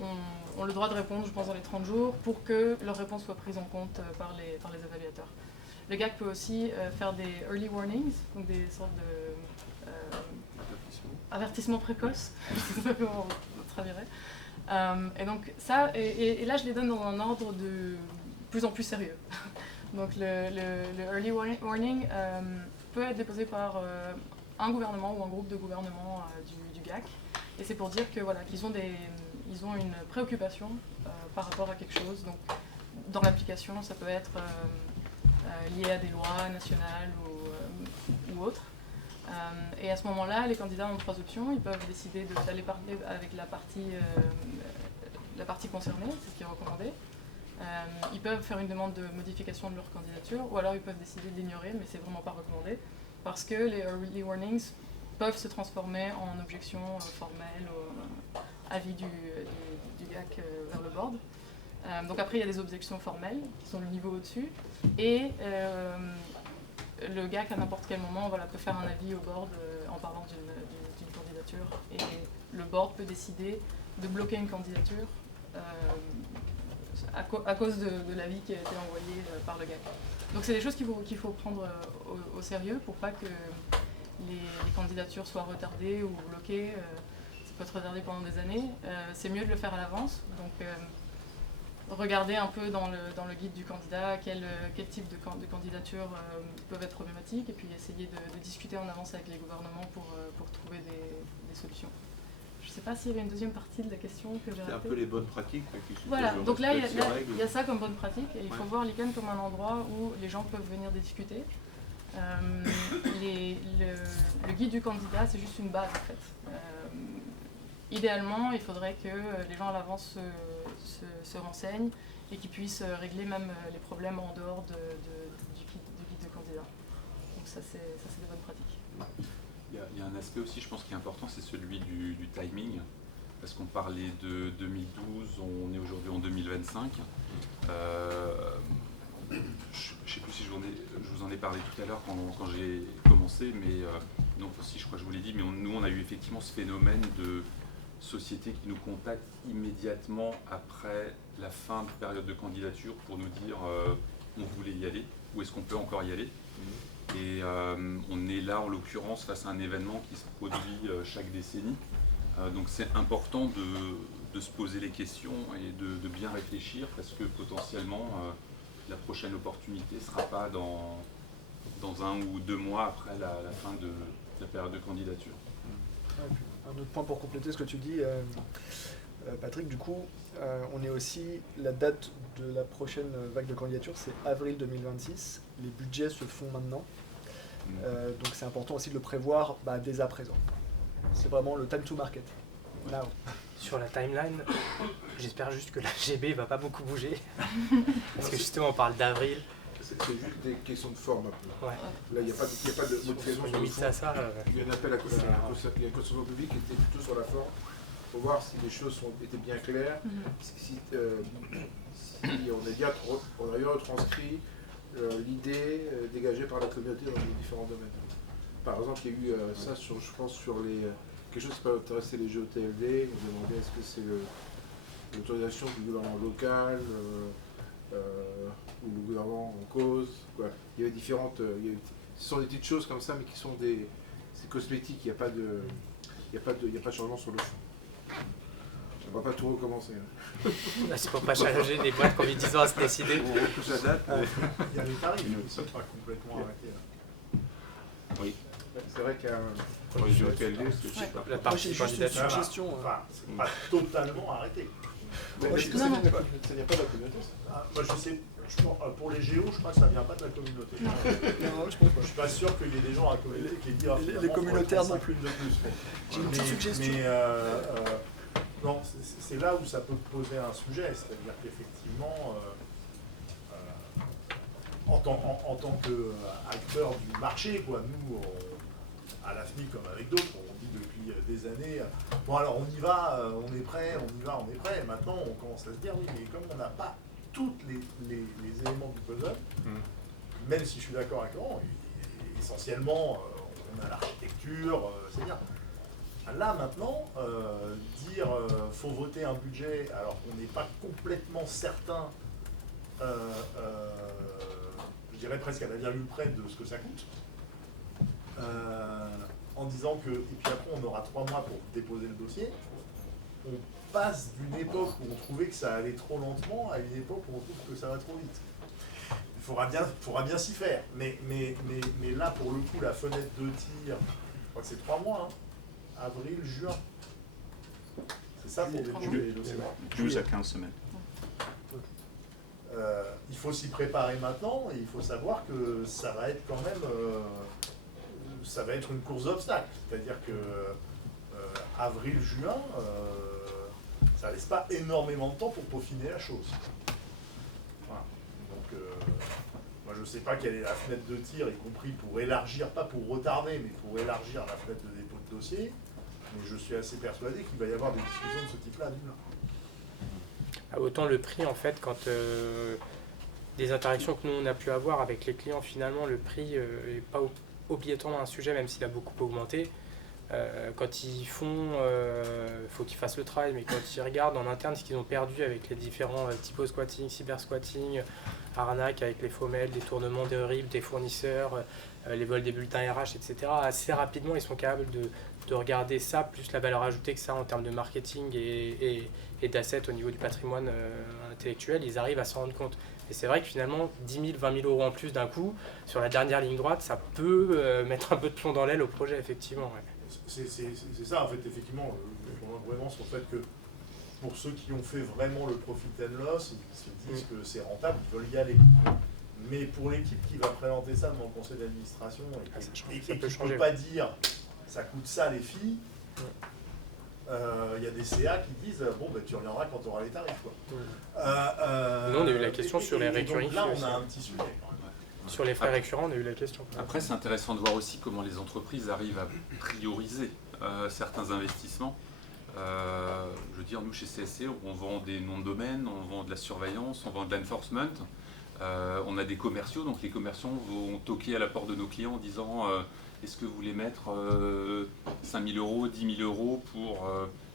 ont le droit de répondre, je pense, dans les 30 jours pour que leur réponse soit prise en compte par les évaluateurs. Le GAC peut aussi faire des early warnings, donc des sortes de avertissements précoces, c'est ça comment on traduirait. Et donc ça, et là je les donne dans un ordre de plus en plus sérieux. Donc le early warning peut être déposé par un gouvernement ou un groupe de gouvernements du GAC, et c'est pour dire que voilà, qu'ils ont une préoccupation par rapport à quelque chose. Donc dans l'application, ça peut être lié à des lois nationales ou autres. Et à ce moment-là, les candidats ont 3 options. Ils peuvent décider d'aller parler avec la partie concernée, c'est ce qui est recommandé. Ils peuvent faire une demande de modification de leur candidature, ou alors ils peuvent décider d'ignorer, mais c'est vraiment pas recommandé, parce que les early warnings peuvent se transformer en objection formelle ou avis du GAC vers le board. Donc après, il y a des objections formelles qui sont le niveau au-dessus, et le GAC à n'importe quel moment peut faire un avis au board en parlant d'une candidature, et le board peut décider de bloquer une candidature à cause de l'avis qui a été envoyé par le GAC. Donc c'est des choses qu'il faut prendre au sérieux pour pas que les candidatures soient retardées ou bloquées. Ça peut être retardé pendant des années. C'est mieux de le faire à l'avance. Donc regarder un peu dans le guide du candidat quel type de candidatures peuvent être problématiques, et puis essayer de discuter en avance avec les gouvernements pour trouver des solutions. Je ne sais pas s'il y avait une deuxième partie de la question que j'ai ratée. C'est un peu les bonnes pratiques. Voilà, donc là il y a ça comme bonne pratique, et il faut voir l'ICANN comme un endroit où les gens peuvent venir discuter. Le guide du candidat, c'est juste une base en fait. Idéalement, il faudrait que les gens à l'avance se renseignent et qu'ils puissent régler même les problèmes en dehors du guide de candidat. Donc ça c'est des bonnes pratiques. Il y a un aspect aussi, je pense, qui est important, c'est celui du timing. Parce qu'on parlait de 2012, on est aujourd'hui en 2025. Je ne sais plus si je vous en ai parlé tout à l'heure quand j'ai commencé, mais donc aussi, je crois que je vous l'ai dit, mais nous, on a eu effectivement ce phénomène de sociétés qui nous contactent immédiatement après la fin de période de candidature pour nous dire on voulait y aller, ou est-ce qu'on peut encore y aller. Et on est là, en l'occurrence, face à un événement qui se produit chaque décennie. Donc c'est important de se poser les questions et de bien réfléchir, parce que potentiellement, la prochaine opportunité ne sera pas dans 1 ou 2 mois après la fin de la période de candidature. Un autre point pour compléter ce que tu dis, Patrick, du coup, on est aussi, la date de la prochaine vague de candidature, c'est avril 2026. Les budgets se font maintenant. Donc c'est important aussi de le prévoir dès à présent. C'est vraiment le time to market. Now. Sur la timeline, j'espère juste que la GB va pas beaucoup bouger. Parce que justement on parle d'avril. C'est juste des questions de forme un peu. Ouais. Là, il n'y a pas de motivation sur le fond. Il y a un appel à la consultation publique qui était plutôt sur la forme, pour voir si les choses étaient bien claires, si on a bien retranscrit l'idée dégagée par la communauté dans les différents domaines. Par exemple, il y a eu ça, je pense, sur quelque chose qui peut intéresser les GOTLD. On se demandait est-ce que c'est l'autorisation du gouvernement local ou le gouvernement en cause. Quoi. Il y avait différentes. Ce sont des petites choses comme ça, mais qui sont c'est cosmétique. Il n'y a pas de changement sur le fond. On ne va pas tout recommencer. Là, c'est pour pas challenger les boîtes qui ont mis 10 ans à se décider. On repousse la date. Il y a les tarifs qui ne sont pas complètement arrêtés. Oui. C'est vrai qu'il y a Pour les GOTLD, c'est La partie Moi, j'ai juste une suggestion. Enfin, c'est pas totalement arrêté. Mais est-ce que ça vient pas de la communauté, ça? Moi, je sais, pour les géos, je crois que ça vient pas de la communauté. Non, Je suis pas sûr qu'il y ait des gens à la communauté qui disent les communautaires non plus. de plus. J'ai une petite suggestion. Mais non, c'est là où ça peut poser un sujet, c'est-à-dire qu'effectivement, en tant qu'acteur du marché, quoi, nous, à l'AFNI comme avec d'autres, on dit depuis des années, bon alors on y va, on est prêt, on est prêt. Maintenant, on commence à se dire, oui, mais comme on n'a pas tous les éléments du puzzle, même si je suis d'accord avec Laurent, essentiellement, on a l'architecture, c'est bien. Là maintenant, dire faut voter un budget alors qu'on n'est pas complètement certain, je dirais presque à la virgule près de ce que ça coûte, en disant que, et puis après on aura 3 mois pour déposer le dossier, on passe d'une époque où on trouvait que ça allait trop lentement à une époque où on trouve que ça va trop vite. Il faudra bien s'y faire, mais là pour le coup la fenêtre de tir, je crois que c'est 3 mois, hein. Avril, juin. C'est ça pour déposer les dossiers. 12 à 15 semaines. Il faut s'y préparer maintenant et il faut savoir que ça va être quand même ça va être une course d'obstacles. C'est-à-dire que avril, juin, ça laisse pas énormément de temps pour peaufiner la chose. Voilà. Donc moi je sais pas quelle est la fenêtre de tir, y compris pour élargir, pas pour retarder, mais pour élargir la fenêtre de dépôt de dossier. Mais je suis assez persuadé qu'il va y avoir des discussions de ce type-là à Dublin. Autant le prix, en fait, quand des interactions que nous on a pu avoir avec les clients, finalement le prix n'est pas obligatoirement un sujet, même s'il a beaucoup augmenté. Quand ils font, faut qu'ils fassent le travail, mais quand ils regardent en interne ce qu'ils ont perdu avec les différents typos squatting, cyber squatting, arnaques avec les faux mails, détournements des RIB, des fournisseurs, les vols des bulletins RH, etc. Assez rapidement, ils sont capables de regarder ça, plus la valeur ajoutée que ça en termes de marketing et d'assets au niveau du patrimoine intellectuel, ils arrivent à s'en rendre compte. Et c'est vrai que finalement, 10 000, 20 000 euros en plus d'un coup, sur la dernière ligne droite, ça peut mettre un peu de plomb dans l'aile au projet, effectivement. Ouais. C'est ça, en fait, effectivement, je rejoins vraiment sur le fait que pour ceux qui ont fait vraiment le profit and loss, ils se disent que c'est rentable, ils veulent y aller. Mais pour l'équipe qui va présenter ça dans le conseil d'administration et qui ne peut pas dire ça coûte ça les filles, il y a des CA qui disent bon ben tu reviendras quand tu auras les tarifs quoi. Nous on a eu la question sur les récurrents. Là on a un petit sujet. Sur les frais récurrents on a eu la question. Après c'est intéressant de voir aussi comment les entreprises arrivent à prioriser certains investissements. Je veux dire nous chez CSC on vend des noms de domaine, on vend de la surveillance, on vend de l'enforcement. On a des commerciaux, donc les commerciaux vont toquer à la porte de nos clients en disant est-ce que vous voulez mettre 5 000 euros, 10 000 euros pour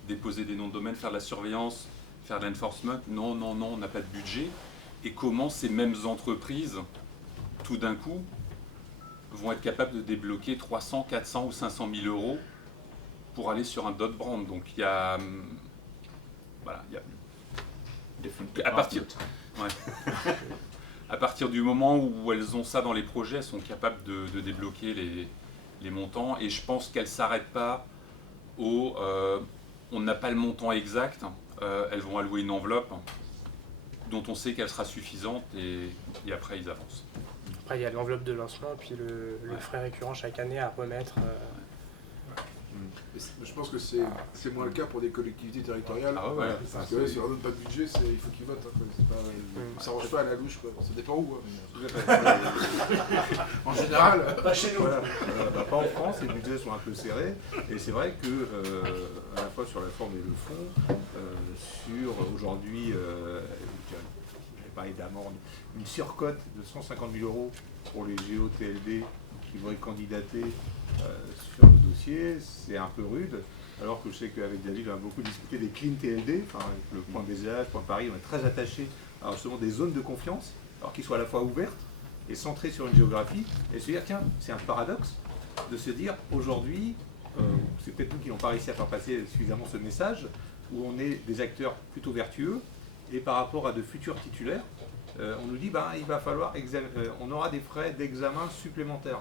déposer des noms de domaine, faire de la surveillance, faire de l'enforcement? Non, non, non, on n'a pas de budget. Et comment ces mêmes entreprises, tout d'un coup, vont être capables de débloquer 300, 400 ou 500 000 euros pour aller sur un dot brand? Donc il y a... Voilà, il y a... À partir du moment où elles ont ça dans les projets, elles sont capables de débloquer les montants. Et je pense qu'elles ne s'arrêtent pas au on n'a pas le montant exact. Elles vont allouer une enveloppe dont on sait qu'elle sera suffisante et après ils avancent. Après il y a l'enveloppe de lancement et puis le frais récurrent chaque année à remettre. Je pense que c'est moins le cas pour des collectivités territoriales. Ah ouais, parce que si on leur donne pas de budget, il faut qu'ils votent. Hein, ça ne range pas à la louche. Quoi. Ça dépend où. Hein. En général, pas chez nous. Voilà. Pas en France, les budgets sont un peu serrés. Et c'est vrai que, à la fois sur la forme et le fond, sur aujourd'hui, j'ai parlé d'amende, une surcote de 150 000 euros pour les GOTLD qui vont candidater sur le dossier, c'est un peu rude, alors que je sais qu'avec David on a beaucoup discuté des clean TLD, enfin, avec le point BZH, point Paris, on est très attaché à justement des zones de confiance, alors qu'ils soient à la fois ouvertes et centrées sur une géographie, et se dire tiens, c'est un paradoxe de se dire aujourd'hui, c'est peut-être nous qui n'avons pas réussi à faire passer suffisamment ce message, où on est des acteurs plutôt vertueux, et par rapport à de futurs titulaires, on nous dit il va falloir on aura des frais d'examen supplémentaires.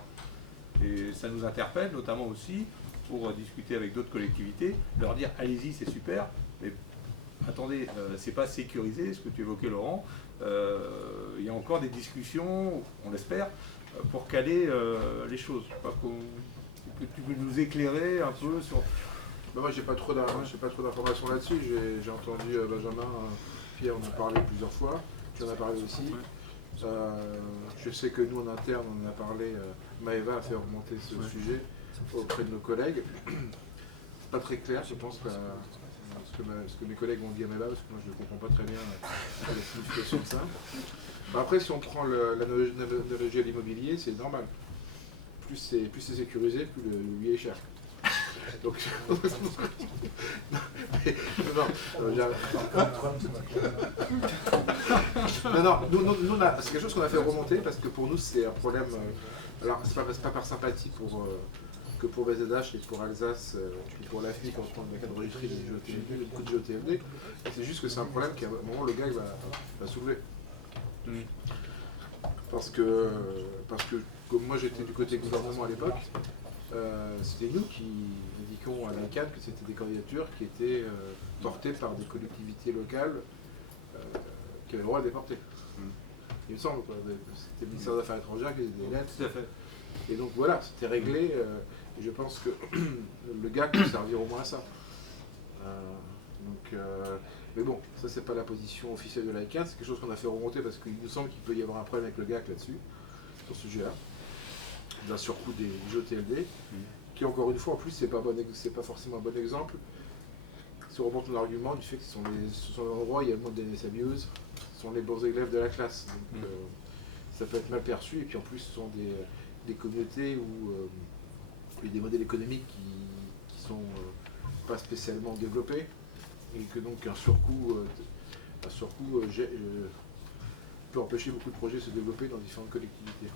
Et ça nous interpelle notamment aussi pour discuter avec d'autres collectivités, leur dire allez-y c'est super, mais attendez, c'est pas sécurisé, ce que tu évoquais Laurent, il y a encore des discussions, on l'espère, pour caler les choses. Tu peux nous éclairer un peu sur... Moi j'ai pas trop d'informations là-dessus, j'ai entendu Benjamin, Pierre en a parlé plusieurs fois, tu en as parlé aussi. Je sais que nous en interne on en a parlé, Maëva a fait remonter ce sujet auprès de nos collègues. C'est pas très clair, je pense, ce que mes collègues ont dit à Maëva, parce que moi je ne comprends pas très bien la signification de ça. Après, si on prend l'analogie à l'immobilier, c'est normal. Plus c'est sécurisé, plus le billet est cher. Donc, nous, c'est quelque chose qu'on a fait remonter parce que pour nous, c'est un problème. Alors, c'est pas par sympathie que pour BZH et pour Alsace et pour l'AFNI quand on prend le cadre d'industrie des beaucoup de GOTLD. C'est juste que c'est un problème qu'à un moment, le gars va soulever. Parce que comme moi j'étais du côté gouvernement à l'époque, c'était nous qui indiquions à l'ICANN que c'était des candidatures qui étaient portées par des collectivités locales qui avaient le droit de les porter. Il me semble, c'était le ministère des Affaires étrangères qui faisait des lettres. Tout à fait. Et donc voilà, c'était réglé, et je pense que le GAC peut servir au moins à ça. Mais bon, ça c'est pas la position officielle de l'ICANN, c'est quelque chose qu'on a fait remonter parce qu'il nous semble qu'il peut y avoir un problème avec le GAC là-dessus, sur ce sujet-là, d'un surcoût des GOTLD, qui encore une fois en plus c'est pas forcément un bon exemple. Si on remonte mon argument du fait que ce sont les endroits où il y a le monde des NSMUs, ce sont les bons élèves de la classe. Donc ça peut être mal perçu, et puis en plus ce sont des communautés où il y a des modèles économiques qui sont pas spécialement développés, et que donc un surcoût peut empêcher beaucoup de projets de se développer dans différentes collectivités.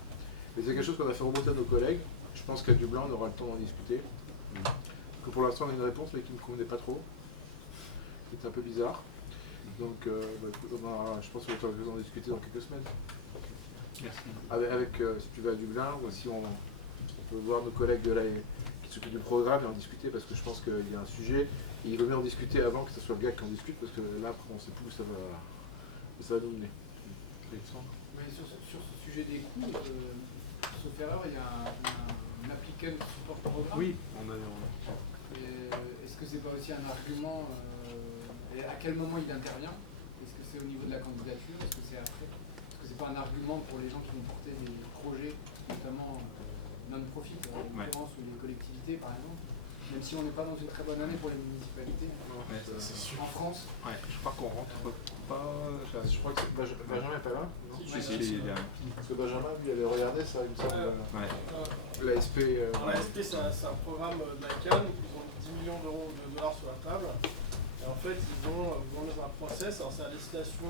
Mais c'est quelque chose qu'on a fait remonter à nos collègues. Je pense qu'à Dublin on aura le temps d'en discuter. Que pour l'instant on a une réponse mais qui ne me convenait pas trop. C'est un peu bizarre. Donc je pense qu'on va en discuter dans quelques semaines. Merci. Si tu vas à Dublin, ou si on peut voir nos collègues qui s'occupent du programme et en discuter, parce que je pense qu'il y a un sujet, et il vaut mieux en discuter avant que ce soit le gars qui en discute, parce que là après on ne sait plus où ça va nous mener. Oui, sur ce sujet des coûts, sauf erreur, il y a un applicant qui supporte le programme. Oui, Est-ce que c'est pas aussi un argument et à quel moment il intervient? Est-ce que c'est au niveau de la candidature? Est-ce que c'est après? Est-ce que c'est pas un argument pour les gens qui vont porter des projets, notamment non-profit, en l'occurrence, ou les collectivités par exemple, même si on n'est pas dans une très bonne année pour les municipalités en France? Ouais, je crois qu'on rentre pas. Je crois que Benjamin n'est pas là, non? Si, il est là. Parce que Benjamin, lui, allait regarder ça, il me semble. L'ASP. L'ASP, c'est un programme d'ICANN, ils ont 10 millions d'euros de dollars sur la table. Et en fait, ils vont dans un process, alors c'est à destination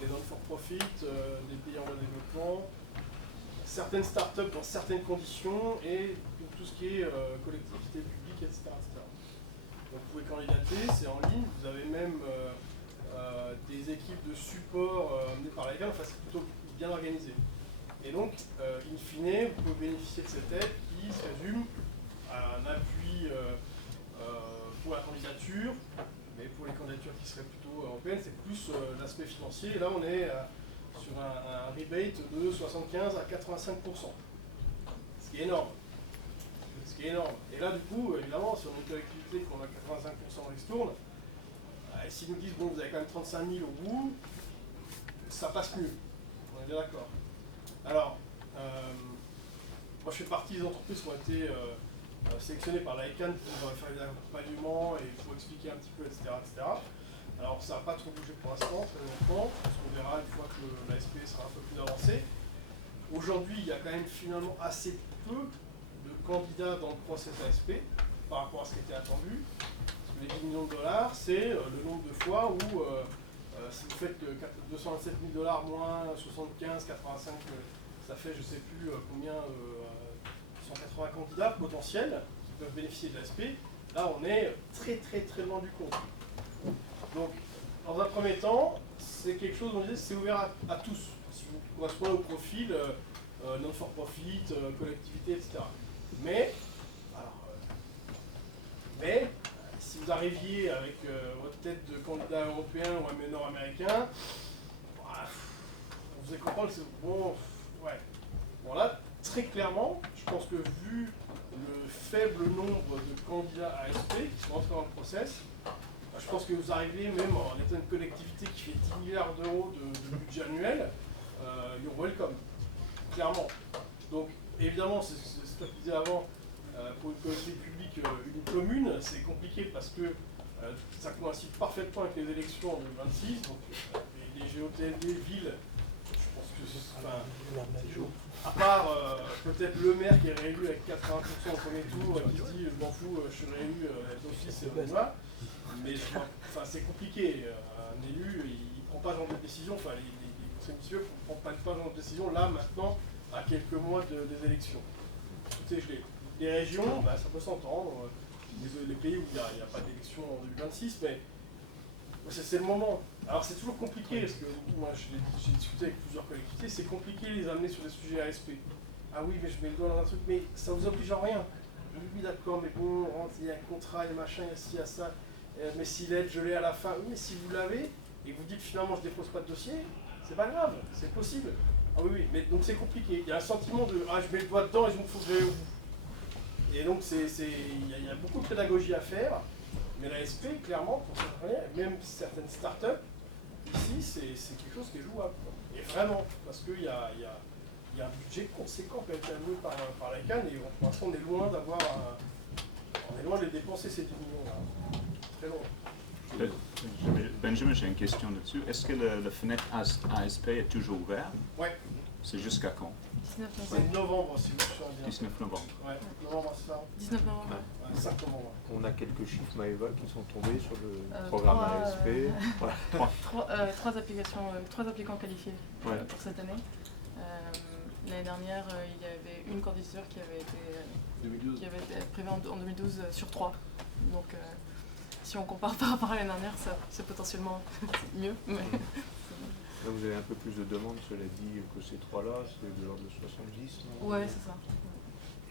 des non-for-profit, des pays en voie de développement, certaines startups dans certaines conditions et tout ce qui est collectivité publique, etc., etc. Donc vous pouvez candidater, c'est en ligne, vous avez même des équipes de support menées par l'ICANN, enfin c'est plutôt bien organisé. Et donc, in fine, vous pouvez bénéficier de cette aide qui se résume à un appui pour la candidature, mais pour les candidatures qui seraient plutôt européennes, c'est plus l'aspect financier. Et là, on est sur un rebate de 75 à 85%, ce qui est énorme. Et là, du coup, évidemment, si on est une collectivité qu'on a 85% ristourne, s'ils nous disent, bon, vous avez quand même 35 000 au bout, ça passe mieux. On est bien d'accord. Alors, moi je fais partie des entreprises qui ont été sélectionnées par l'ICANN pour faire des accompagnements et pour expliquer un petit peu, etc. etc. Alors ça n'a pas trop bougé pour l'instant, très longtemps, parce qu'on verra une fois que l'ASP sera un peu plus avancé. Aujourd'hui, il y a quand même finalement assez peu de candidats dans le process ASP par rapport à ce qui était attendu. Parce que les 10 millions de dollars, c'est le nombre de fois où si vous faites 227 000 $ moins 75, 85, ça fait je sais plus combien, 180 candidats potentiels qui peuvent bénéficier de l'ASP. Là, on est très très très loin du compte. Donc, dans un premier temps, c'est quelque chose, on disait, c'est ouvert à tous. Si vous correspondez au profil non-for-profit, collectivité, etc. Mais si vous arriviez avec votre tête de candidat européen ou un nord-américain, vous allez comprendre que c'est bon. Ouais. Bon là, très clairement, je pense que vu le faible nombre de candidats ASP qui sont entrés dans le process, je pense que vous arrivez même en étant une collectivité qui fait 10 milliards d'euros de budget annuel, you're welcome, clairement. Donc évidemment, c'est ce que je disais avant, pour une collectivité publique, une commune, c'est compliqué parce que ça coïncide parfaitement avec les élections en 2026, donc les GOTLD villes, je pense que enfin, à part peut-être le maire qui est réélu avec 80% au premier tour et qui se dit je m'en fous, je suis réélu d'office et voilà. Mais enfin, c'est compliqué. Un élu, il ne prend pas ce genre de décision. Enfin, les conseils municipaux ne prennent pas ce genre de décision là, maintenant, à quelques mois des élections. Tout est gelé. Les régions, ça peut s'entendre. Les pays où il n'y a pas d'élection en 2026, mais c'est le moment. Alors c'est toujours compliqué, parce que moi j'ai discuté avec plusieurs collectivités, c'est compliqué de les amener sur des sujets ASP. Ah oui, mais je mets le doigt dans un truc, mais ça vous oblige à rien. Oui, d'accord, mais bon, il y a un contrat, il y a machin, il y a ci, il y a ça. Mais si l'aide, je l'ai à la fin. Oui, mais si vous l'avez, et vous dites finalement je dépose pas de dossier, c'est pas grave, c'est possible. Ah oui, mais donc c'est compliqué. Il y a un sentiment de ah, je mets le doigt dedans et il faut que j'aille au bout. Et donc il y a beaucoup de pédagogie à faire, mais l'ASP, clairement, pour certains, même certaines startups, ici, c'est quelque chose qui est jouable. Et vraiment, parce qu'il y a un budget conséquent qui a été alloué par la CAN, et pour l'instant, on est loin d'avoir on est loin de les dépenser ces 10 millions-là. Très loin. Benjamin, j'ai une question là-dessus. Est-ce que la fenêtre ASP est toujours ouverte? Oui. C'est jusqu'à quand? 19 novembre. C'est novembre, si vous me souvenez bien. 19 novembre. Ouais, novembre, c'est ça. 19 novembre. Ouais, 5 novembre. On a quelques chiffres, Maëva, qui sont tombés sur le programme ASP. Trois applicants qualifiés pour cette année. L'année dernière, il y avait une candidature qui avait été prévue en 2012 sur 3. Donc, si on compare par rapport à l'année dernière, c'est potentiellement mieux. Mais Là, vous avez un peu plus de demandes, cela dit, que ces trois-là, c'est de l'ordre de 70, non? Ouais, c'est ça.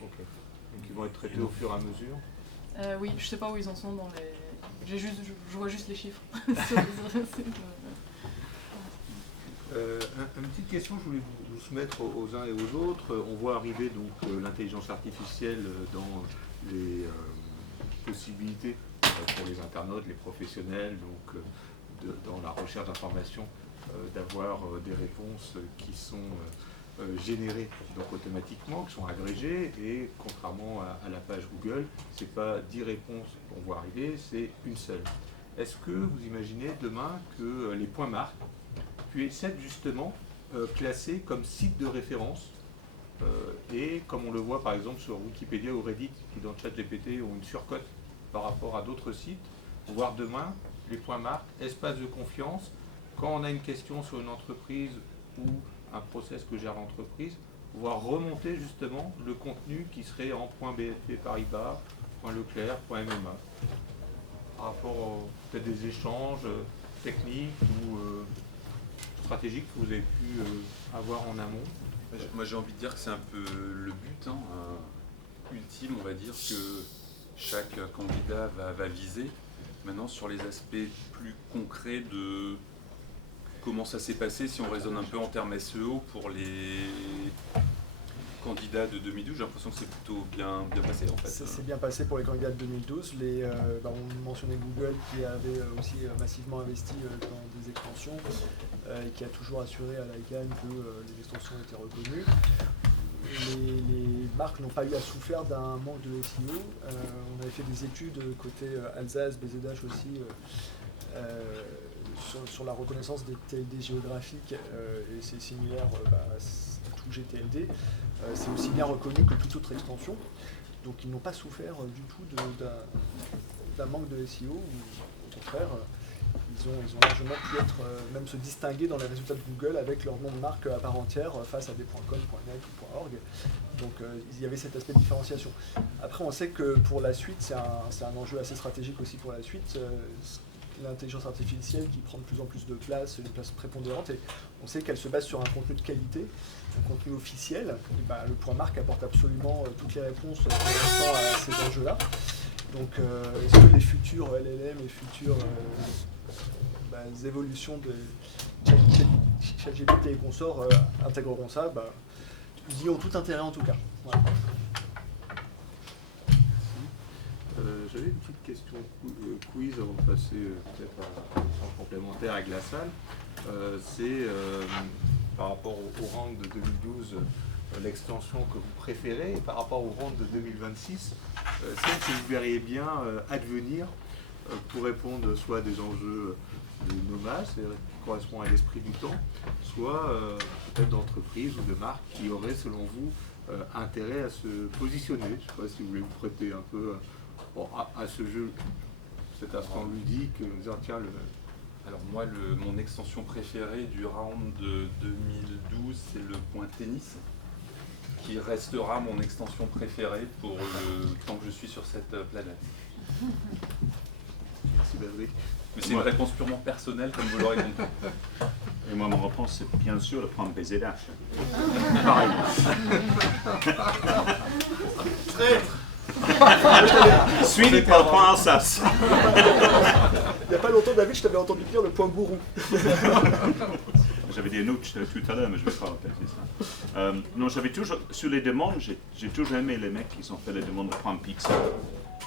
Ok. Donc ils vont être traités au fur et à mesure? Oui, je sais pas où ils en sont dans les... Je vois juste les chiffres. Une petite question, je voulais vous soumettre aux uns et aux autres. On voit arriver donc l'intelligence artificielle dans les possibilités pour les internautes, les professionnels, donc dans la recherche d'informations, d'avoir des réponses qui sont générées donc automatiquement, qui sont agrégées, et contrairement à la page Google, c'est pas 10 réponses qu'on voit arriver, c'est une seule. Est-ce que vous imaginez demain que les points marques puissent être justement classés comme site de référence et comme on le voit par exemple sur Wikipédia ou Reddit, qui dans ChatGPT ont une surcote par rapport à d'autres sites, voire demain les points marques, espace de confiance, quand on a une question sur une entreprise ou un process que gère l'entreprise, pouvoir remonter justement le contenu qui serait en .BNP Paribas, .Leclerc, .MMA, par rapport peut-être des échanges techniques ou stratégiques que vous avez pu avoir en amont. Moi j'ai envie de dire que c'est un peu le but ultime, on va dire, que chaque candidat va viser. Maintenant sur les aspects plus concrets de comment ça s'est passé, si on raisonne un peu en termes SEO pour les candidats de 2012, j'ai l'impression que c'est plutôt bien passé en fait. Ça s'est bien passé pour les candidats de 2012. On mentionnait Google qui avait aussi massivement investi dans des extensions et qui a toujours assuré à l'ICANN que les extensions étaient reconnues. Les marques n'ont pas eu à souffrir d'un manque de SEO. On avait fait des études côté Alsace, BZH aussi, sur la reconnaissance des TLD géographiques, et c'est similaire à tout GTLD. C'est aussi bien reconnu que toute autre extension. Donc ils n'ont pas souffert du tout d'un manque de SEO. Au contraire, ils ont largement pu même se distinguer dans les résultats de Google avec leur nom de marque à part entière face à des .com, .net ou .org. Donc il y avait cet aspect de différenciation. Après, on sait que pour la suite, c'est un enjeu assez stratégique aussi pour la suite. L'intelligence artificielle qui prend de plus en plus de place, une place prépondérante, et on sait qu'elle se base sur un contenu de qualité, un contenu officiel. Et le point marque apporte absolument toutes les réponses correspondant à ces enjeux-là. Donc est-ce que les futurs LLM et futures évolutions de ChatGPT et consorts intégreront ça? Ils y ont tout intérêt en tout cas. Voilà. J'avais une petite question quiz avant de passer peut-être à une question complémentaire avec la salle. C'est par rapport au round de 2012, l'extension que vous préférez, et par rapport au round de 2026, celle que vous verriez bien advenir pour répondre soit à des enjeux de nomades, c'est-à-dire qui correspondent à l'esprit du temps, soit peut-être d'entreprises ou de marques qui auraient, selon vous, intérêt à se positionner. Je ne sais pas si vous voulez vous prêter un peu à ce jeu, cet instant ludique, en disant tiens, Alors moi, mon extension préférée du round de 2012, c'est le point tennis, qui restera mon extension préférée pour le temps que je suis sur cette planète. Merci Badrick. Mais c'est une réponse purement personnelle, comme vous l'aurez compris. Et moi, mon réponse, c'est bien sûr le point BZH. Pareil. Suivi par le point Alsace. Il n'y a pas longtemps, David, je t'avais entendu dire le point gourou. J'avais dit un autre tout à l'heure, mais je ne vais pas répéter ça. Non, j'avais toujours, sur les demandes, j'ai toujours aimé les mecs qui ont fait les demandes de point pizza.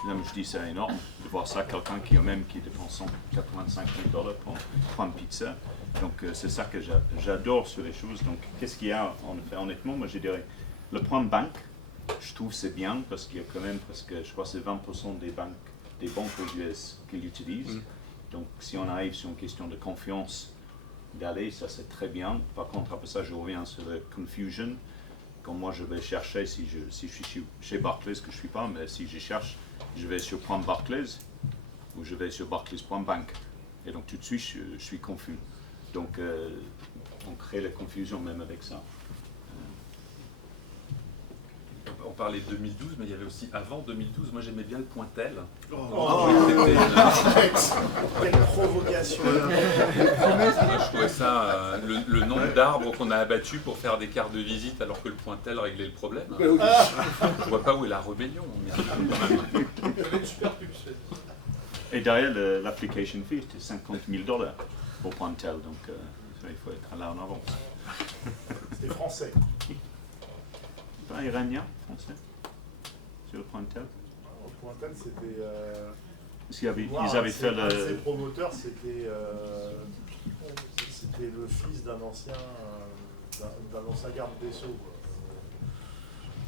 Là, je dis c'est énorme de voir ça, quelqu'un qui dépense $185 000 pour point pizza. Donc c'est ça que j'adore sur les choses. Donc qu'est-ce qu'il y a en fait, honnêtement, moi je dirais le point banque, je trouve c'est bien parce qu'il y a quand même presque, je crois que c'est 20% des banques aux US qui l'utilisent. Donc si on arrive sur une question de confiance d'aller, ça c'est très bien. Par contre après ça je reviens sur la confusion. Quand moi je vais chercher, si je suis chez Barclays, que je ne suis pas, mais si je cherche, je vais sur point Barclays ou je vais sur Barclays.bank. Et donc tout de suite je suis confus. Donc on crée la confusion même avec ça. On parlait de 2012, mais il y avait aussi avant 2012. Moi, j'aimais bien le Pointel. Quelle provocation. Je trouvais ça le nombre d'arbres qu'on a abattus pour faire des cartes de visite, alors que le Pointel réglait le problème. Je vois pas où est la rébellion. Et derrière l'application fee, c'était $50 000 pour Pointel, donc il faut être là en avance. C'était français. Pas iranien, français, sur le Pointel. Le Pointel, c'était. Parce qu'ils avaient fait le. Ces promoteurs, c'était le fils d'un ancien garde des Sceaux.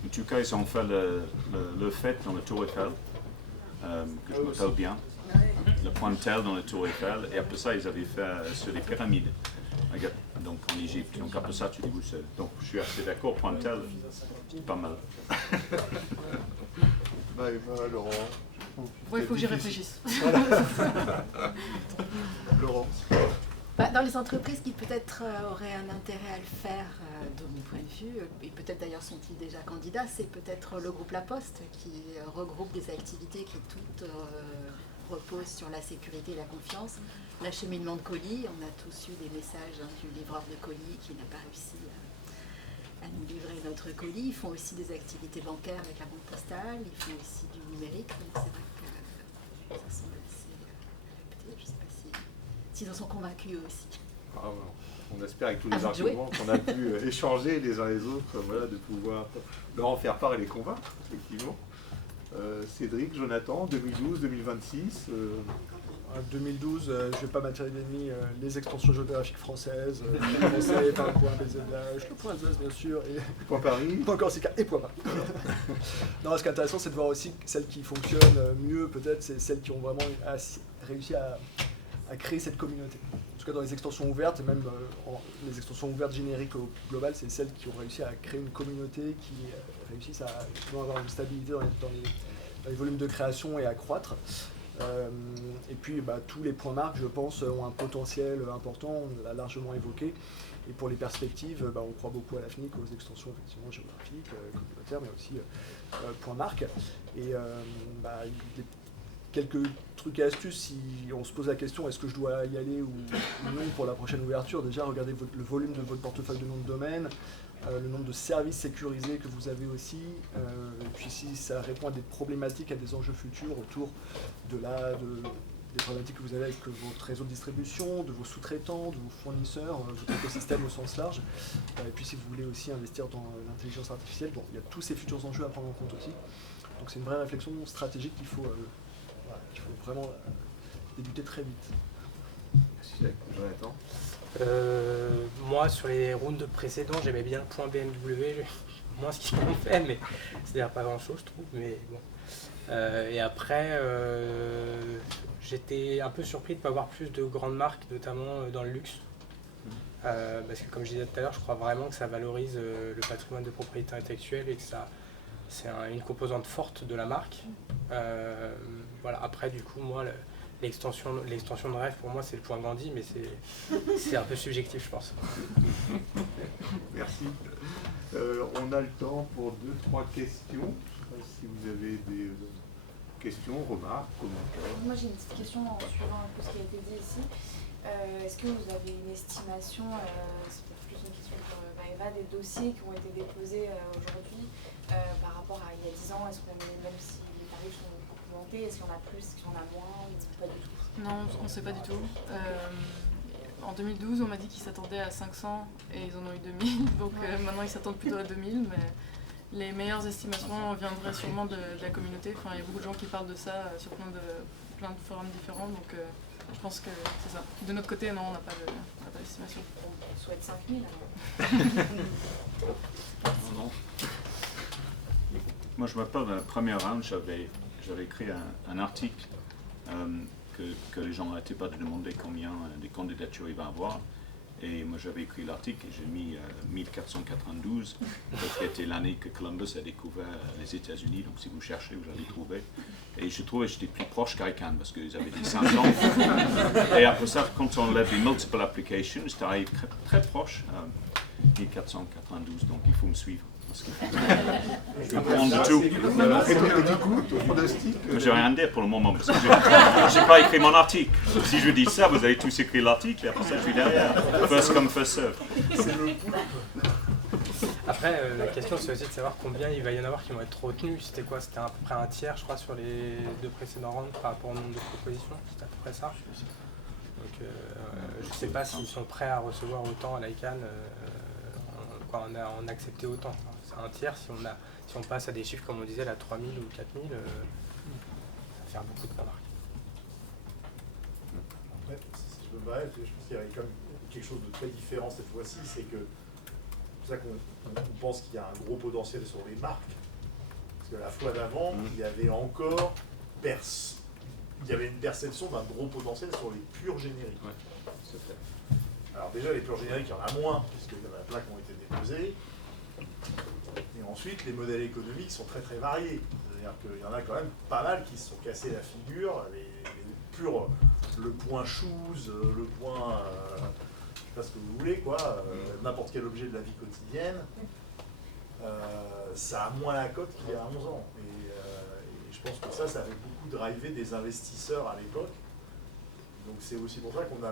En tout cas, ils ont fait le fête dans la Tour Eiffel, que je m'appelle bien. Le Pointel dans la Tour Eiffel, et après ça, ils avaient fait sur les pyramides. Donc en Égypte. Donc après ça, tu dis où c'est. Donc je suis assez d'accord, Pointel, c'est pas mal. Laurent. Il faut que j'y réfléchisse. Laurent. Dans les entreprises qui peut-être auraient un intérêt à le faire, de mon point de vue, et peut-être d'ailleurs sont-ils déjà candidats, c'est peut-être le groupe La Poste qui regroupe des activités qui toutes reposent sur la sécurité et la confiance. L'acheminement de colis, on a tous eu des messages du livreur de colis qui n'a pas réussi à nous livrer notre colis. Ils font aussi des activités bancaires avec la banque postale, ils font aussi du numérique, donc c'est vrai que ça semble assez adapté. Je ne sais pas s'ils en sont convaincus eux aussi. Ah, on espère avec tous les arguments qu'on a pu échanger les uns les autres, voilà, de pouvoir leur en faire part et les convaincre, effectivement. Cédric, Jonathan, 2012, 2026. 2012, je ne vais pas m'attirer d'ennemis, les extensions géographiques françaises, commencer par le point BZH, le point Alsace bien sûr, et point Paris, point Corsica et point Paris. Non, ce qui est intéressant, c'est de voir aussi celles qui fonctionnent mieux, peut-être, c'est celles qui ont vraiment réussi à créer cette communauté. En tout cas, dans les extensions ouvertes, et même les extensions ouvertes génériques au global, c'est celles qui ont réussi à créer une communauté, qui réussissent à avoir une stabilité dans les volumes de création et à croître. Et puis tous les points marques, je pense, ont un potentiel important, on l'a largement évoqué. Et pour les perspectives, on croit beaucoup à la FNIC, aux extensions effectivement géographiques, communautaires, mais aussi points marques. Et quelques trucs et astuces, si on se pose la question est-ce que je dois y aller ou non pour la prochaine ouverture, déjà regardez le volume de votre portefeuille de nom de domaine, le nombre de services sécurisés que vous avez aussi, et puis si ça répond à des problématiques, à des enjeux futurs autour des problématiques que vous avez avec votre réseau de distribution, de vos sous-traitants, de vos fournisseurs, votre écosystème au sens large. Et puis si vous voulez aussi investir dans l'intelligence artificielle, il y a tous ces futurs enjeux à prendre en compte aussi. Donc c'est une vraie réflexion stratégique qu'il faut vraiment débuter très vite. Merci, Jonathan. Moi, sur les rounds précédents, j'aimais bien le point BMW, moins ce qu'ils ont fait, mais c'est-à-dire pas grand-chose, je trouve, mais bon. Et après, j'étais un peu surpris de ne pas voir plus de grandes marques, notamment dans le luxe. Parce que comme je disais tout à l'heure, je crois vraiment que ça valorise le patrimoine de propriété intellectuelle et que c'est une composante forte de la marque. Voilà. Après, du coup, moi, l'extension de rêve, pour moi, c'est le point Gandhi, mais c'est un peu subjectif, je pense. Merci. On a le temps pour 2-3 questions. Je ne sais pas si vous avez des questions, remarques, commentaires. Moi, j'ai une petite question en suivant un peu ce qui a été dit ici. Est-ce que vous avez une estimation, c'est peut-être plus une question pour Maëva, des dossiers qui ont été déposés aujourd'hui par rapport à il y a 10 ans? Est-ce qu'on est, même si les tarifs sont beaucoup augmentés, est-ce qu'il y en a plus, est-ce qu'il y en a moins, ou pas du tout? Non, on ne sait pas du tout. En 2012, on m'a dit qu'ils s'attendaient à 500 et ils en ont eu 2000, donc maintenant ils s'attendent plutôt à 2000, mais les meilleures estimations viendraient sûrement de la communauté. Enfin, il y a beaucoup de gens qui parlent de ça sur plein de forums différents, donc je pense que c'est ça. De notre côté, non, on n'a pas d'estimation. On souhaite 5000 alors. Non. Moi, je me rappelle, dans la première round, j'avais écrit un article que les gens n'arrêtaient pas de demander combien de candidatures il va y avoir. Et moi, j'avais écrit l'article et j'ai mis 1492, qui était l'année que Columbus a découvert les États-Unis. Donc, si vous cherchez, vous allez trouver. Et je trouvais que j'étais plus proche qu'Icann parce qu'ils avaient dit 500. Et après ça, quand on lève les multiple applications, j'arrive très proche, 1492. Donc, il faut me suivre. Je vais prendre de tout. Et du coup, ton pronostic? Je n'ai rien à dire pour le moment parce que je n'ai pas écrit mon article. Si je dis ça, vous avez tous écrit l'article et après ça, je suis derrière. First come, first serve. Après, la question, c'est aussi de savoir combien il va y en avoir qui vont être retenus. C'était quoi? C'était à peu près un tiers, je crois, sur les 2 précédents rounds par rapport au nombre de propositions. C'était à peu près ça. Donc, je ne sais pas s'ils sont prêts à recevoir autant à l'ICANN, en accepter autant. C'est un tiers, si on passe à des chiffres comme on disait, là, 3000 ou 4000, ça va faire beaucoup de remarques. Après, si je me permets, je pense qu'il y a quand même quelque chose de très différent cette fois-ci, c'est que c'est pour ça qu'on pense qu'il y a un gros potentiel sur les marques. Parce que la fois d'avant, il y avait encore une perception d'un gros potentiel sur les purs génériques. Ouais, c'est fait. Alors déjà, les purs génériques, il y en a moins, puisqu'il y en a plein qui ont été déposés. Et ensuite, les modèles économiques sont très très variés. C'est-à-dire qu'il y en a quand même pas mal qui se sont cassés la figure. Les purs, le point shoes, le point, je sais pas ce que vous voulez, quoi, n'importe quel objet de la vie quotidienne, ça a moins la cote qu'il y a 11 ans. Et je pense que ça avait beaucoup drivé des investisseurs à l'époque. Donc c'est aussi pour ça qu'on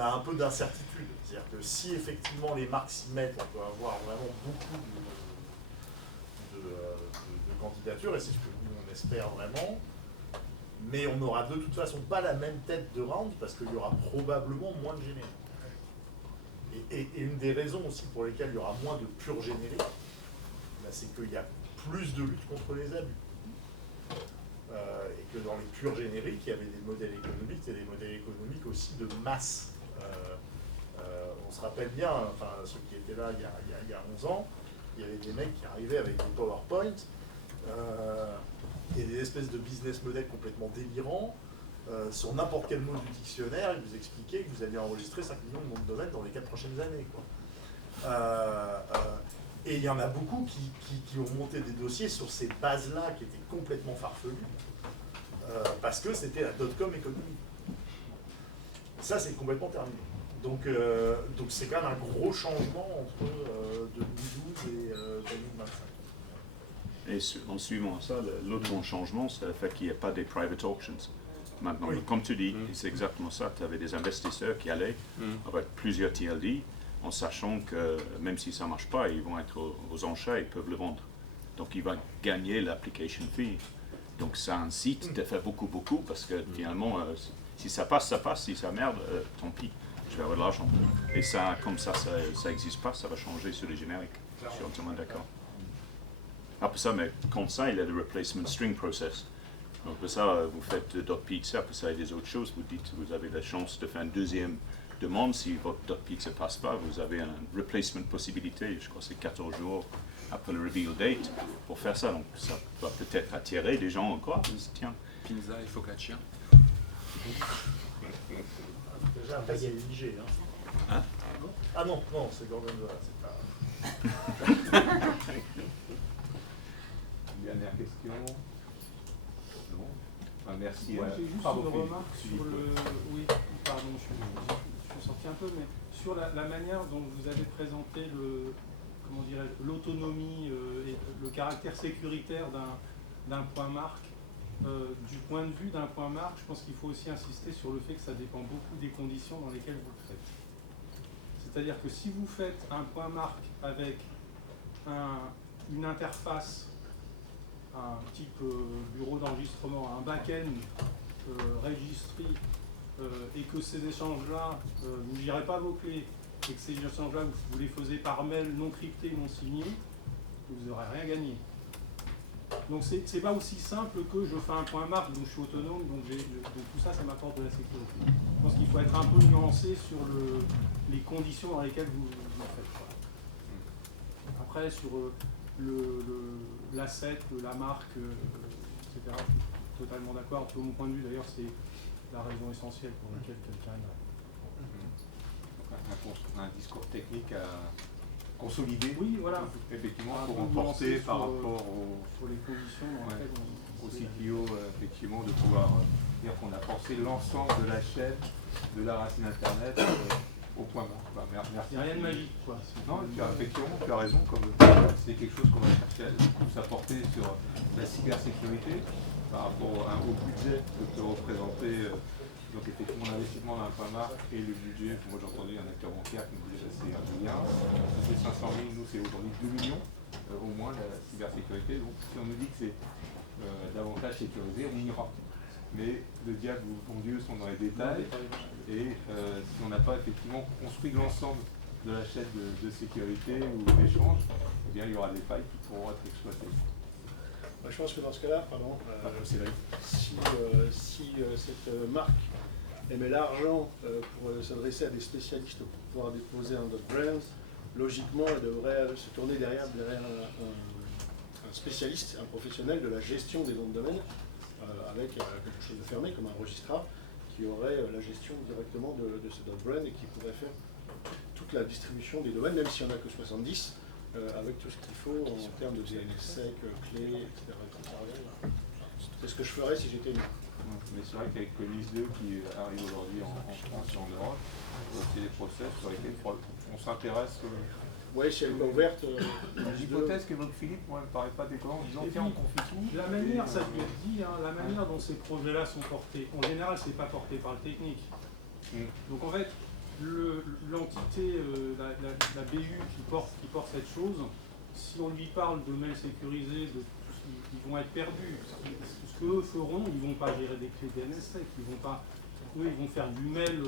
a un peu d'incertitude. C'est-à-dire que si effectivement les marques s'y mettent, on peut avoir vraiment beaucoup de candidatures, et c'est ce que nous on espère vraiment. Mais on n'aura de toute façon pas la même tête de round parce qu'il y aura probablement moins de génériques. Et une des raisons aussi pour lesquelles il y aura moins de purs génériques, c'est qu'il y a plus de lutte contre les abus. Et que dans les purs génériques, il y avait des modèles économiques et des modèles économiques aussi de masse. On se rappelle bien, enfin ceux qui étaient là il y a 11 ans, il y avait des mecs qui arrivaient avec des PowerPoint et des espèces de business models complètement délirants. Sur n'importe quel mot du dictionnaire, ils vous expliquaient que vous alliez enregistrer 5 millions de noms de domaine dans les 4 prochaines années, quoi. Et il y en a beaucoup qui ont monté des dossiers sur ces bases-là qui étaient complètement farfelues, parce que c'était la dot-com économie. Ça, c'est complètement terminé. Donc c'est quand même un gros changement entre 2012 et 2025. Et en suivant ça, l'autre bon changement, c'est le fait qu'il n'y ait pas des private auctions. Maintenant, Oui. comme tu dis, c'est exactement ça. Tu avais des investisseurs qui allaient avec plusieurs TLD, en sachant que même si ça ne marche pas, ils vont être aux enchères, ils peuvent le vendre. Donc, ils vont gagner l'application fee. Donc, ça incite de faire beaucoup, parce que finalement, si ça passe, ça passe. Si ça merde, tant pis, je vais avoir de l'argent. Et ça, comme ça n'existe pas, ça va changer sur les génériques. Je suis entièrement d'accord. Après ça, mais comme ça, il y a le replacement string process. Donc, après ça, vous faites .pizza, après ça, il y a des autres choses. Vous dites, vous avez la chance de faire une deuxième demande. Si votre .pizza ne passe pas, vous avez une replacement possibilité. Je crois que c'est 14 jours après le reveal date pour faire ça. Donc ça va peut-être attirer des gens encore. Tiens. Pinza et focaccia. Déjà, après, c'est IG. Hein? Ah non, c'est Gorgonzola, c'est pas... Dernière question. Non. Enfin, merci. Moi, j'ai juste pardon, une Philippe. remarque sur le... Oui, pardon, je suis sorti un peu, mais sur la manière dont vous avez présenté l'autonomie et le caractère sécuritaire d'un point marque. Du point de vue d'un point marque, je pense qu'il faut aussi insister sur le fait que ça dépend beaucoup des conditions dans lesquelles vous le faites. C'est-à-dire que si vous faites un point marque avec une interface, un type bureau d'enregistrement, un back-end registry, et que ces échanges-là, vous ne girez pas vos clés, et que ces échanges-là, vous les faisiez par mail non crypté, non signé, vous n'aurez rien gagné. Donc c'est pas aussi simple que je fais un point marque, donc je suis autonome, donc tout ça, ça m'apporte de la sécurité. Je pense qu'il faut être un peu nuancé sur les conditions dans lesquelles vous le faites. Après, sur l'asset, la marque, etc., je suis totalement d'accord. De mon point de vue, d'ailleurs, c'est la raison essentielle pour laquelle quelqu'un est là. Un discours technique à consolider, oui, voilà. Effectivement, pour emporter par rapport sur les conditions dans lesquelles au CTO, effectivement, de pouvoir dire qu'on a pensé l'ensemble de la chaîne, de la racine Internet au point mort. Merci. Il n'y a rien de magique, quoi. Non, effectivement, tu as raison, c'est quelque chose qu'on va chercher à s'apporter sur la cybersécurité par rapport au budget que peut représenter. Donc effectivement l'investissement d'un point marque et le budget, moi j'ai entendu un acteur bancaire qui me disait que c'est 1 milliard, c'est 500 000, nous c'est aujourd'hui 2 millions au moins la cybersécurité, donc si on nous dit que c'est davantage sécurisé, on ira. Mais le diable ou bon Dieu sont dans les détails et si on n'a pas effectivement construit l'ensemble de la chaîne de sécurité ou d'échange, eh bien il y aura des failles qui pourront être exploitées. Je pense que dans ce cas-là, si cette marque émet l'argent pour s'adresser à des spécialistes pour pouvoir déposer un .brand, logiquement, elle devrait se tourner derrière un spécialiste, un professionnel de la gestion des noms de domaine, avec quelque chose de fermé, comme un registrar, qui aurait la gestion directement de ce .brand et qui pourrait faire toute la distribution des domaines, même s'il n'y en a que 70, avec tout ce qu'il faut en termes de DNSSEC, clés, etc. C'est ce que je ferais si j'étais une. Mais c'est vrai qu'avec le NIS2 qui arrive aujourd'hui en France et en Europe, c'est des process sur lesquels on s'intéresse. Oui, si elle est ouverte. L'hypothèse qu'évoque Philippe, moi, elle ne me paraît pas déconnante en disant tiens, on confie tout. La manière, ça peut être dit, la manière dont ces projets-là sont portés, en général, ce n'est pas porté par le technique. Donc en fait, l'entité, la BU qui porte cette chose, si on lui parle de mail sécurisé, ils vont être perdus. Ce qu'eux feront, ils ne vont pas gérer des clés DNSSEC, ils vont faire du mail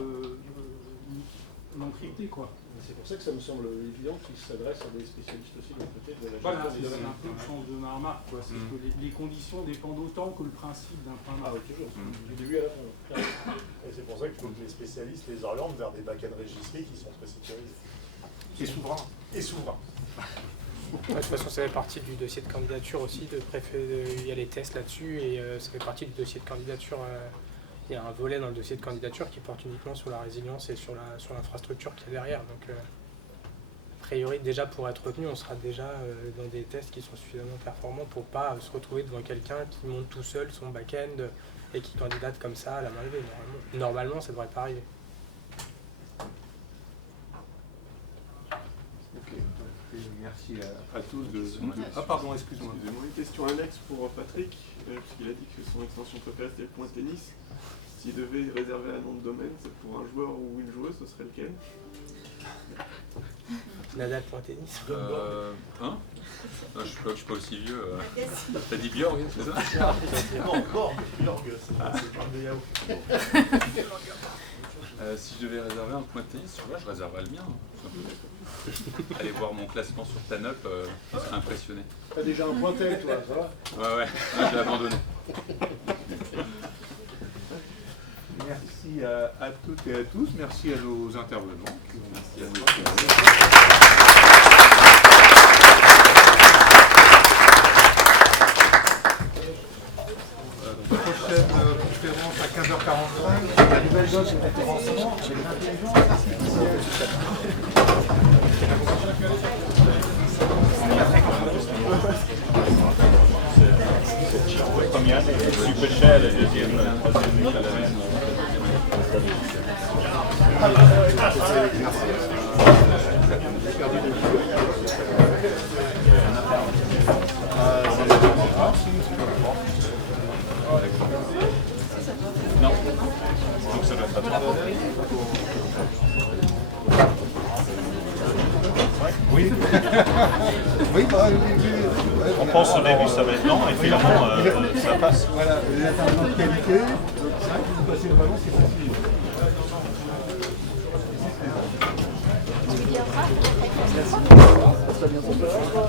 non crypté, quoi. C'est pour ça que ça me semble évident qu'ils s'adressent à des spécialistes aussi de l'autre côté de la gestion. Voilà, c'est un peu le sens de ma remarque, quoi. C'est que les conditions dépendent autant que le principe d'un point marque. Du début à la fin. Et c'est pour ça qu'il faut que les spécialistes les orientent vers des back-end registrés qui sont très sécurisés. Et souverains. Et souverains. De toute façon, ça fait partie du dossier de candidature aussi. Il y a les tests là-dessus et ça fait partie du dossier de candidature. Il y a un volet dans le dossier de candidature qui porte uniquement sur la résilience et sur l'infrastructure qui est derrière. Donc, a priori, déjà pour être retenu, on sera déjà dans des tests qui sont suffisamment performants pour ne pas se retrouver devant quelqu'un qui monte tout seul son back-end et qui candidate comme ça à la main levée. Normalement, ça ne devrait pas arriver. Merci à tous de... Ah pardon, excuse-moi. Une question annexe pour Patrick, puisqu'il a dit que son extension préférée c'était le point tennis. S'il devait réserver un nom de domaine, c'est pour un joueur ou une joueuse, ce serait lequel? Nadal.tennis. Je suis pas aussi vieux. T'as dit Björg, c'est ça? Non, Björg, c'est pas de yaourt. Si je devais réserver un point de tennis, je réserverais le mien. Allez voir mon classement sur TANUP, je serais impressionné. T'as déjà un pointel, toi, ça va? Ouais, je l'ai abandonné. Merci à toutes et à tous, merci à nos intervenants. Merci à vous. 15h45, la nouvelle zone de référencement avec l'intelligence artificielle. La première est super chère, la deuxième, la troisième n'est pas la même. Non, donc ça doit être pas trop. Oui. Oui, bah, On pense au début ça va être lent et finalement ça passe. Voilà, les intervenants de qualité, donc c'est vrai que vous passez le ballon, c'est facile. Tu veux dire quoi?